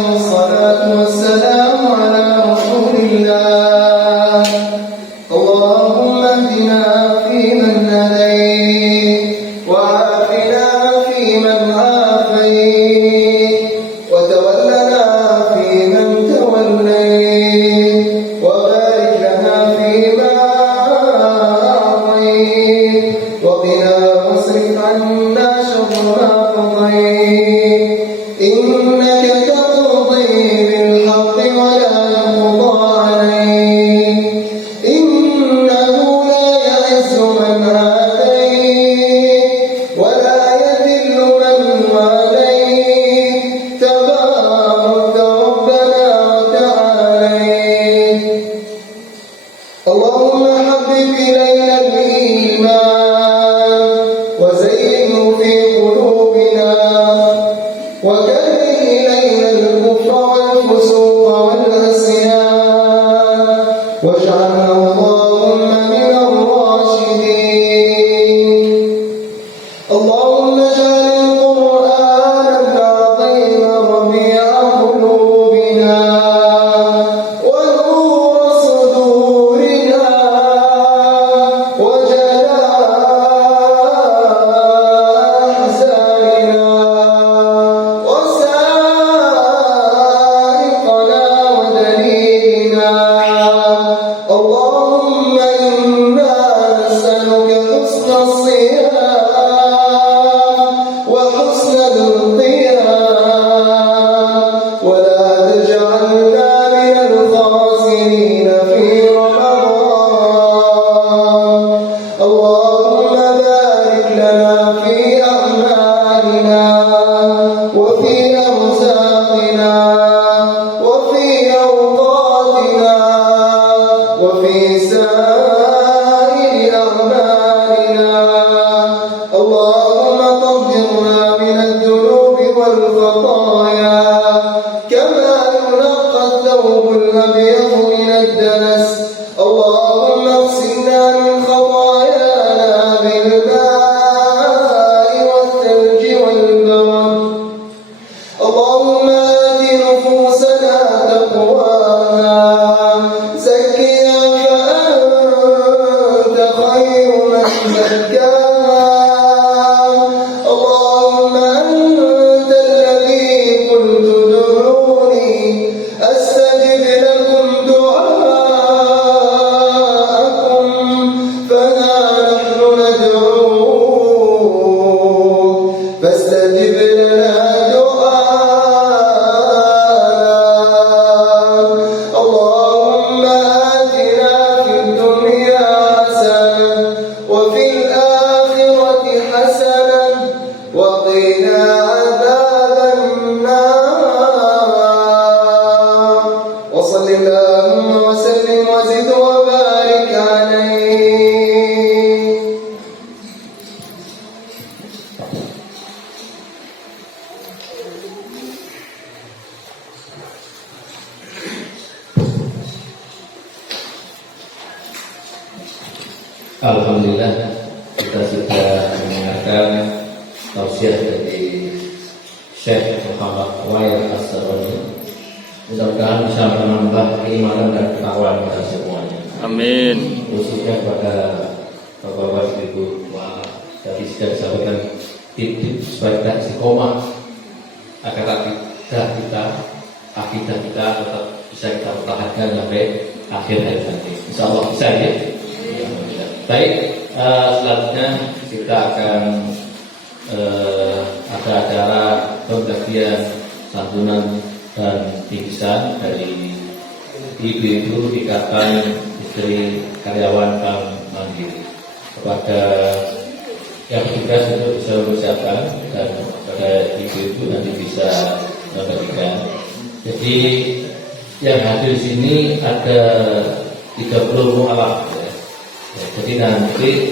أوقاتنا وفي سائر أعمالنا. اللهم طهرنا من الذنوب والخطايا كما ينقى الثوب الأبيض من الدنس. اللهم اغسلنا من خطايانا بالماء والثلج والبرد. اللهم آت نفوسنا تقواها زكها فأنت خير من زكاها. اللهم أنت الذي قلت ادعوني أستجب لكم دعاءكم فها نحن ندعوك فاستجب لنا دعاءنا. اللهم آتنا في الدنيا حسنة وفي الآخرة حسنة وقنا عذاب النار. وصل اللهم وسلم وزد وبارك عليه. Alhamdulillah kita sudah mendengarkan tausiah dari Syekh Muhammad Wail As-Saroni. Mudah-mudahan bisa menambah keimanan dan ketakwaan kita semuanya. Amin. Khususnya kepada bapak-bapak ibu tadi sudah disampaikan tips supaya kita istiqomah agar akidah kita tetap bisa kita pertahankan sampai akhir hayat nanti. Insyaallah bisa ya. Baik, selanjutnya kita akan ada acara pembagian santunan dan bingkisan dari ibu-ibu Ikatan Istri Karyawan Bank Mandiri. Kepada yang bertugas untuk bisa mempersiapkan dan kepada ibu-ibu nanti bisa membagikan. Jadi yang hadir di sini ada 30 mu'alaf. Jadi nanti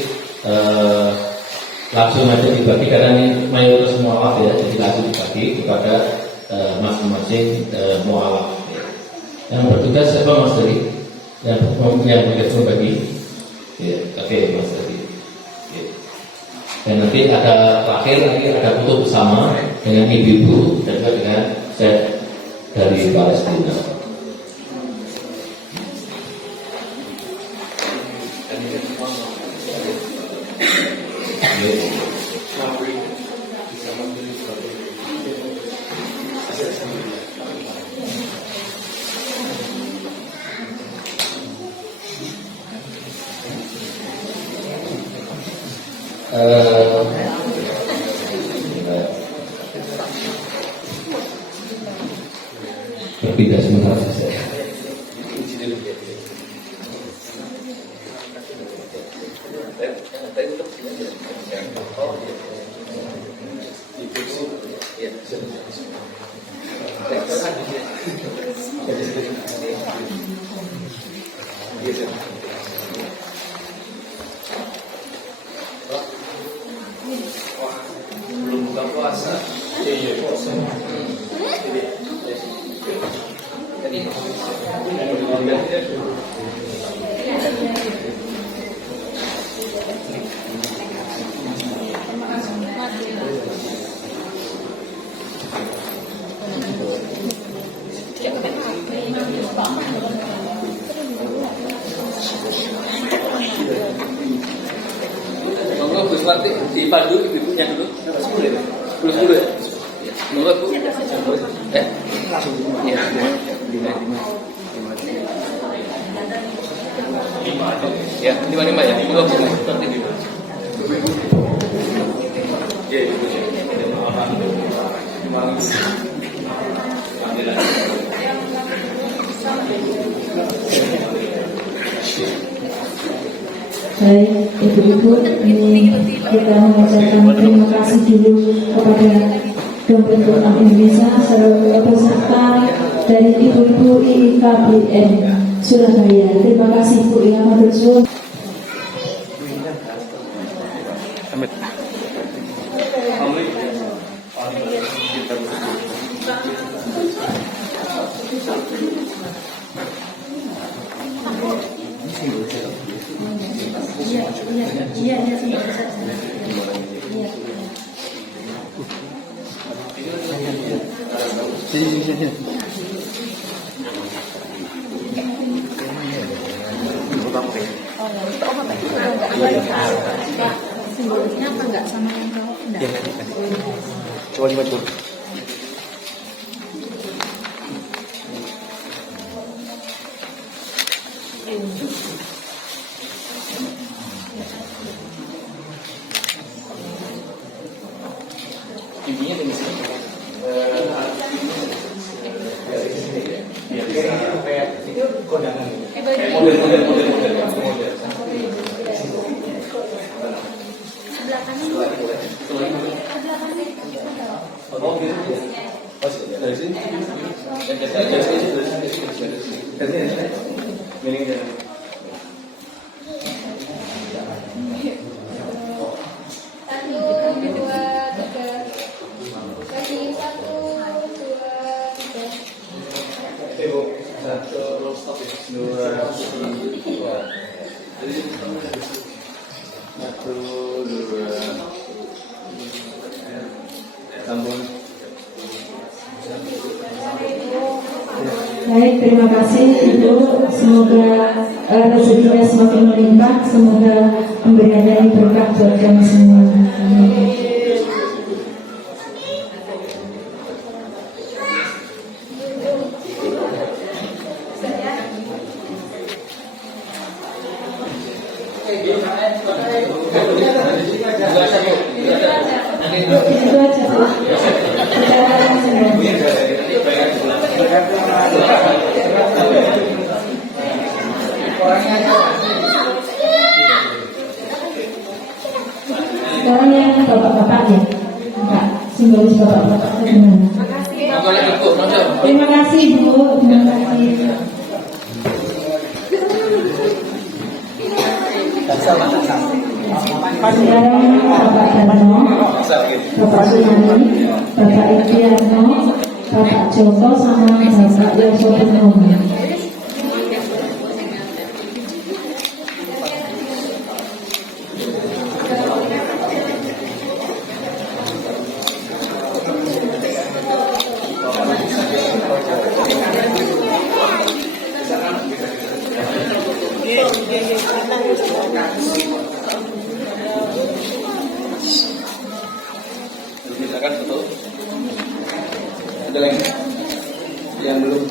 langsung aja dibagi karena ini mayoritas mu'alaf ya, jadi langsung dibagi kepada masing-masing mu'alaf. Yang bertugas siapa Mas Dari? Yang bertugas membagi? Ya, oke Mas Dari. Ya. Dan nanti ada terakhir nanti ada foto bersama dengan ibu-ibu dan juga dengan set dari Palestina. Berpindah sebentar saja. Belum buka puasa. Iya, puasa. Monggo Bu Suwarti dipandu ibunya dulu. 10 ya. Monggo Bu. Ya. Ya, 5 ya. Monggo Bu Suwarti dulu. Ya, ibu. Baik, ibu-ibu, ini kita mengucapkan terima kasih dulu kepada Dompet Bank Indonesia beserta dari Ibu-ibu IKBN Surabaya. Terima kasih Bu yang matur suwun. Simbolnya apa enggak sama yang kau enggak? Coba lihat dulu. Intinya di sini. Kayak kondangan. Model. Sebelah kanan. Sebelah kanan. Oh gitu ya. Dari sini. Dari sini. Ini dia. Baik, terima kasih Ibu. Semoga rezekinya semakin melimpah. Semoga pemberiannya berkah buat kami semua. Amin. Itu aja Bu. Sekarang yang bapak-bapak ya, Pak, simbolis bapak-bapak gimana? Terima kasih Bu, terima kasih. Sekarang Bapak Darno, Bapak Sunani, Bapak Ikhtiarno, Bapak Joko sama Bapak Yosodinomo. Silakan betul. Ada lagi yang belum.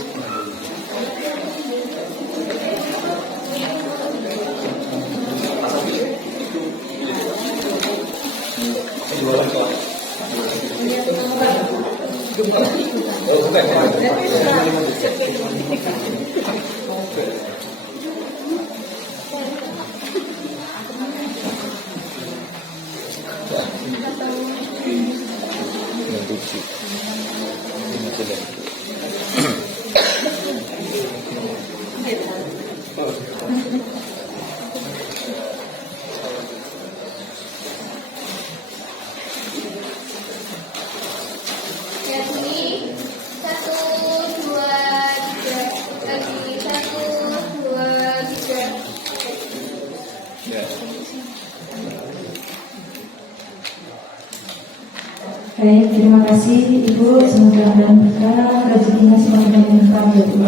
Baik, terima kasih Ibu. Semoga dalam berkah rezekinya semakin melimpah ya Bu.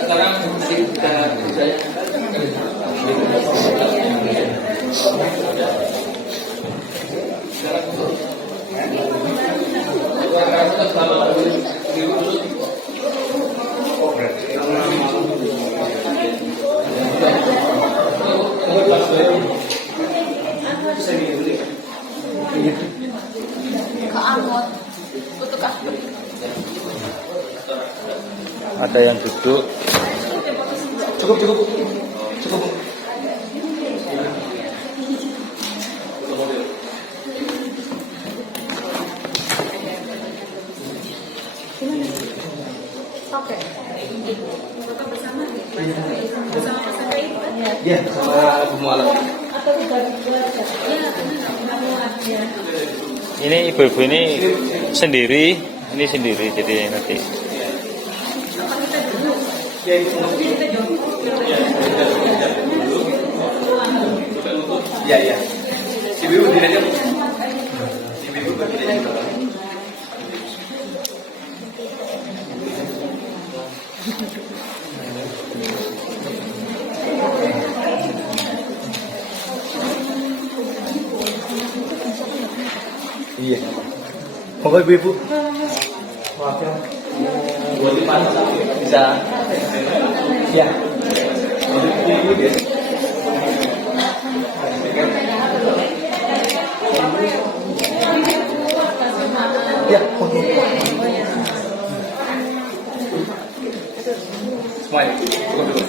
Sekarang kita Terima kasih. anggot. Untuk aku. Ada yang duduk. Cukup. Oke. Foto bersama. Bersama pasangan itu kan? Ya, sama Bu Mu'alaf. Atau tidak aja? Iya, karena Ini ibu-ibu ini sendiri, jadi nanti. Ya. Ibu berdiri aja. Ibu berdiri aja. Iya. Monggo ibu-ibu. Boleh dipanas bisa. Ya. Ya, oke. Semuanya. Cukup dulu.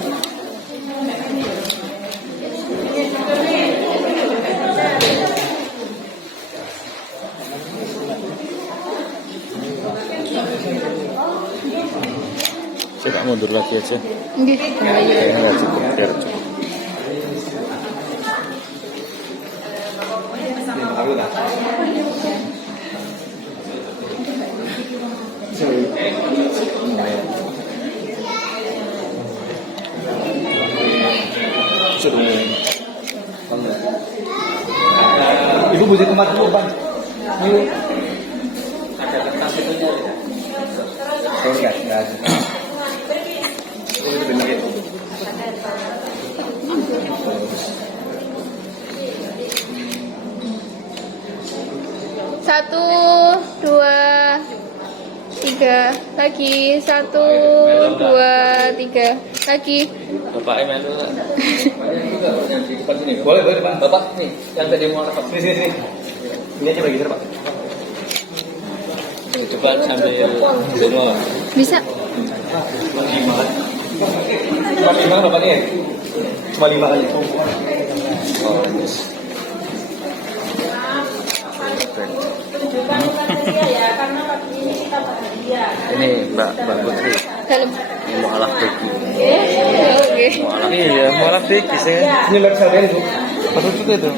Coba mundur lagi aja. Nggih. Kayaknya nggak cukup, biar cukup. Aku tak. Ibu bujuk tempat dulu, Bang. Yuk. Ada kertas itu nya. Saya enggak ada. Itu benar ya. Satu, dua, tiga, lagi. Satu, dua, tiga, lagi. Bapak Emen dulu. Yang di depan sini. Boleh, Pak. Bapak nih, yang tadi mau dapat. Sini. Ini aja bagi Pak. Coba sambil semua. Bisa. Cuma 5 Bapak nih. Cuma 5 aja. Oh, yes. Ini Mbak Putri. Dalam. Ini Mu'alaf Begi. Oke. Iya, Mu'alaf Begi saya. Ini lihat sekalian, Bu. Betul juga itu.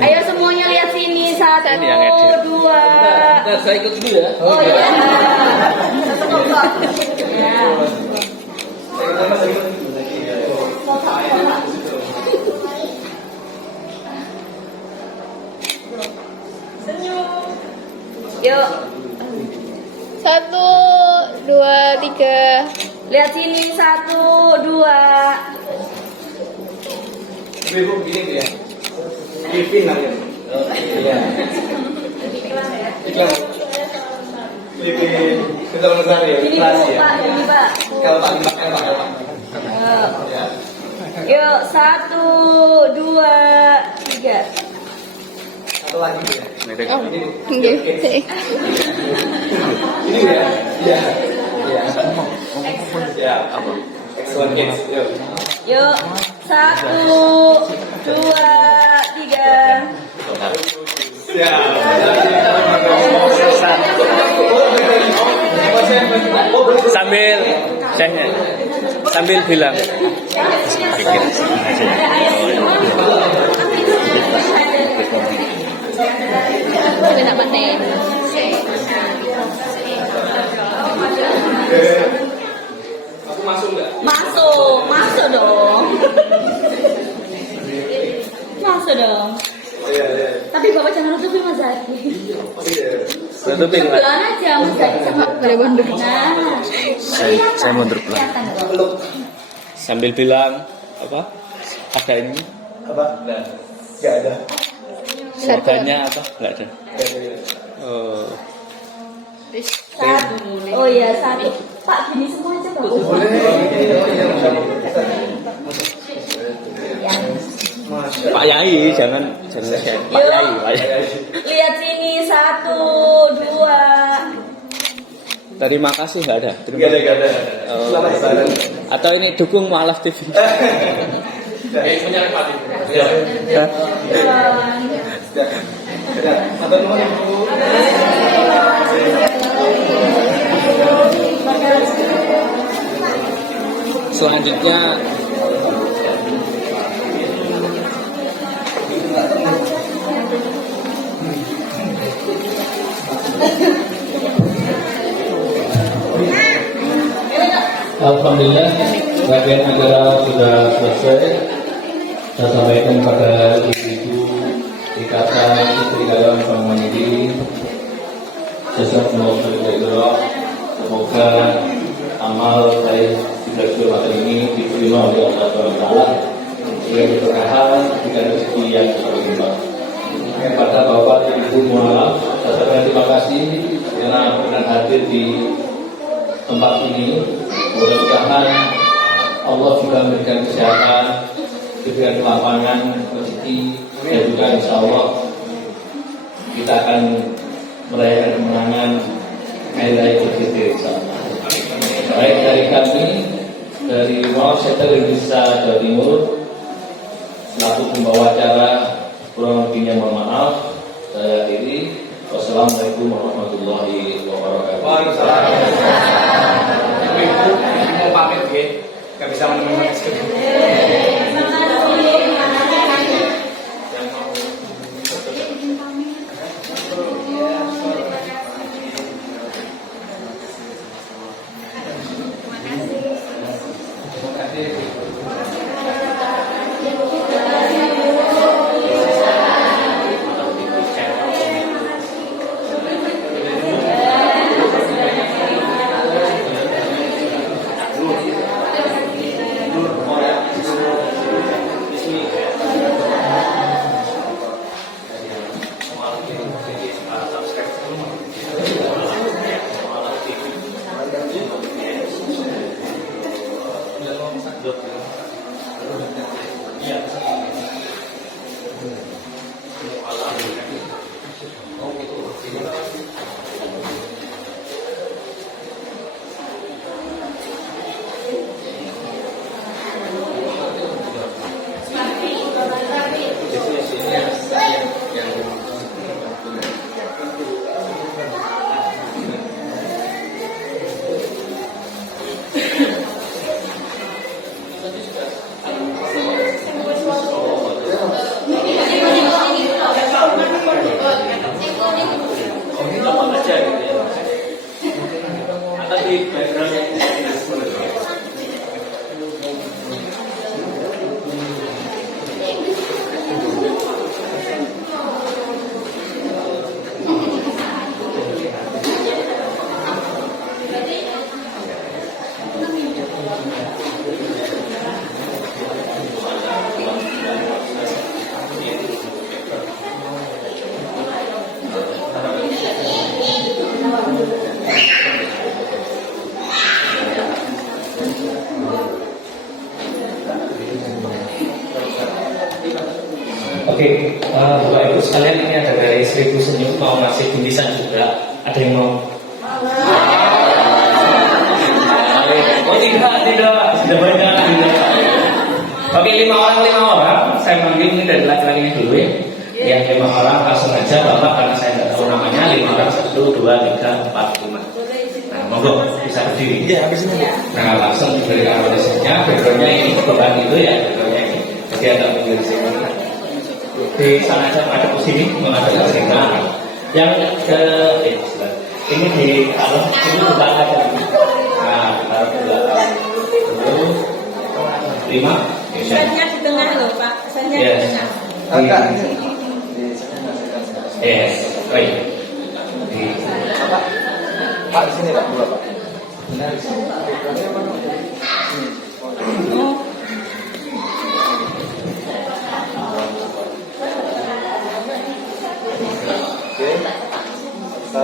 Ayo semuanya lihat sini. Satu, Ini yang edit. dua. Nah, saya ikut dulu ya. Oh iya. Yuk, Satu, dua, tiga. lihat sini. Satu, dua. Ibu begini ya. Ipin namanya. Iya. Iklan. Ipin. Kita mengenal ya. Ini Kelas Bu, ya. Pak, ini Pak. Kalau Pak dimakan Pak. Ya. Yuk, satu, dua, tiga. Satu lagi ya. Oh, Ini. nggih. Ini ya. Iya. Iya. Ya, apa? Excellent kids. Yuk. Yuk, satu, dua, tiga. Ya. Sambil bilang. Enak paten. Aku masuk enggak? Masuk dong. Masuk dong. Iya. Tapi Bapak jangan nutupin Mas Zaki. Iya. Tutupin, Pak. Sebelah aja Mas Zaki sama Boleh mundur. Nah, Saya mundur pelan. kelihatan nggak, Bapak? Sambil bilang apa? Ada ini. Apa? Enggak ada. Slogannya apa? Enggak ada. Oh. Satu. Oh iya, satu. Pak, gini semua aja Bapak. Ya. Pak Yai, jangan Pak Yai, Pak Yai. Lihat sini. Satu, Terima kasih nggak ada. Nggak ada. Oh. Selamat lebaran. Atau ini dukung Mu'alaf TV. Punya Pak. Ya. Matur nuwun Ibu. Selanjutnya Alhamdulillah, bagian acara sudah selesai. Saya sampaikan pada ibu-ibu ikatan istri dalam family. Jazakumullah khairan. Semoga amal saya sudah berbuat ini diterima oleh Allah SWT. Sehingga berkah dengan rezeki yang berlimpah. Kepada Bapak Ibu Mu'alaf, saya sampaikan terima kasih karena pernah hadir di tempat ini. Mudah-mudahan Allah juga memberikan kesehatan, diberikan kelapangan, rezeki, dan juga insya Allah kita akan merayakan kemenangan Hari Raya Idul Fitri insya Allah. Baik dari kami, dari Mu'alaf Center Indonesia Jawa Timur, selaku pembawa acara, kurang lebihnya mohon maaf. Saya akhiri. Wassalamualaikum warahmatullahi wabarakatuh. Waalaikumsalam. Ibu mau pamit nggih, nggak bisa menemui Oke, Bapak Ibu sekalian, ini ada dari Seribu Senyum mau ngasih bingkisan juga. Ada yang mau? Oh tidak, sudah banyak. Oke, 5 orang. Saya manggil ini dari laki-laki dulu ya. Yang 5 orang langsung aja Bapak, karena saya nggak tahu namanya. 5 orang, 1, 2, 3, 4, 5. Nah, monggo bisa berdiri. Iya, habis ini. Nah, langsung diberikan tulisannya. Backgroundnya ini beban itu ya, backgroundnya ini. Jadi ada mobil di sini. Di sana aja ada ke sini menghadap ke sini. Yang ke ini di dalam ini buka aja. Nah, taruh di belakang. Terus 5. Saya di tengah loh Pak. Saya di Yes. tengah. Yes. Baik. Di Pak di sini Pak, dua Pak. Oke. 1,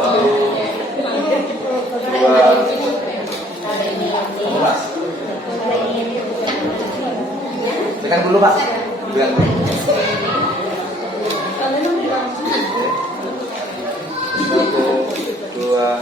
2, 11. Tekan dulu Pak. Tekan dulu. 1, 2,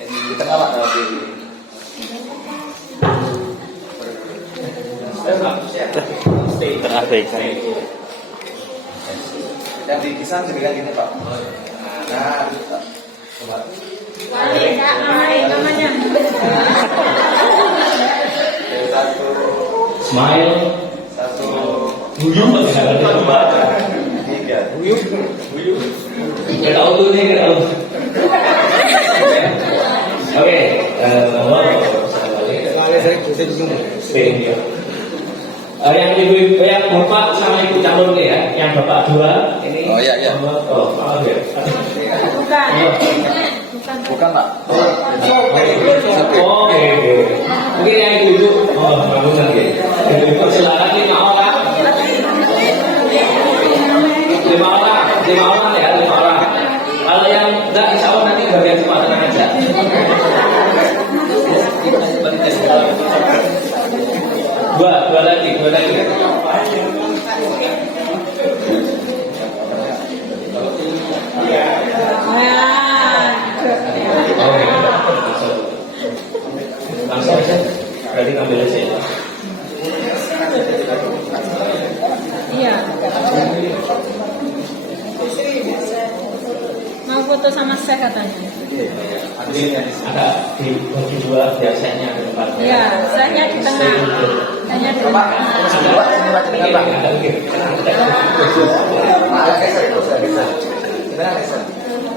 Di tengah Pak, tapi Tengah baik. dan di kisah juga gini Pak. Nah, coba. Wali, namanya. Satu, Smile. satu, Guyup enggak ada coba. tiga. Enggak tahu tuh nih, enggak tahu. Oke, yang ibu yang bapak sama ibu calon nih ya, yang bapak dua ini. Oh iya iya. Oh, maaf ya. Bukan Pak. Oh, oke. Mungkin yang ibu. Oh, bagus lagi. Ibu silakan 5 orang. 5 orang ya, 5 orang. Kalau yang enggak insya Allah nanti bagian cuma tenang aja. Dua lagi. Langsung aja. Berarti ngambil aja. Iya. Mau foto sama saya katanya. Ada di bagi dua biasanya ke depan. Iya, saya di tengah. Saya di tengah.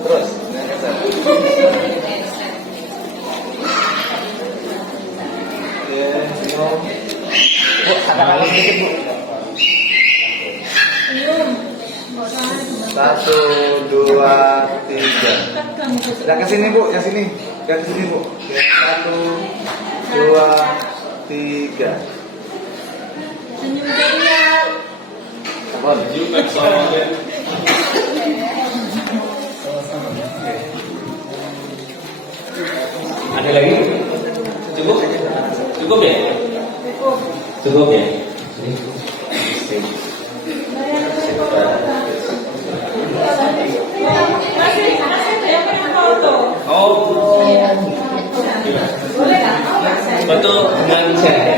Terus. Satu, dua, tiga. Yang ke sini Bu, yang sini. Yang ke sini Bu. Satu, dua, tiga. Senyum ceria. Ada lagi? Cukup? Cukup ya? Cukup ya? Masih ada yang pengen foto. Oh, Boleh nggak? betul dengan saya.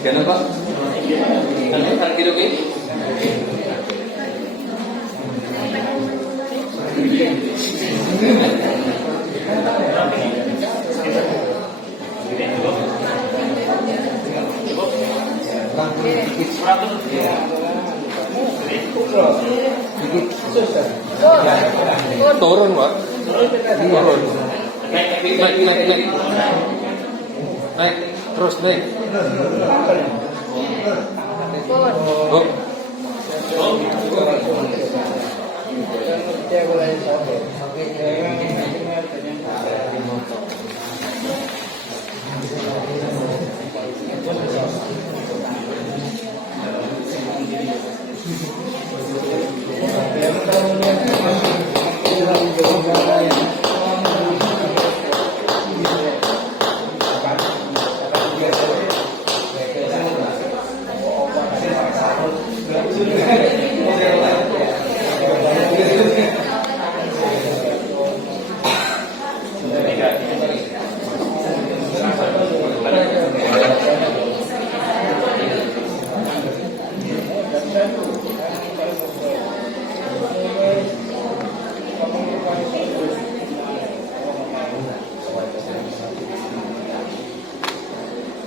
Jangan Pak. Kan tidur ini. Turun Pak. Turun. Naik. Naik. Terus naik. Oh.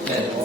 Ya.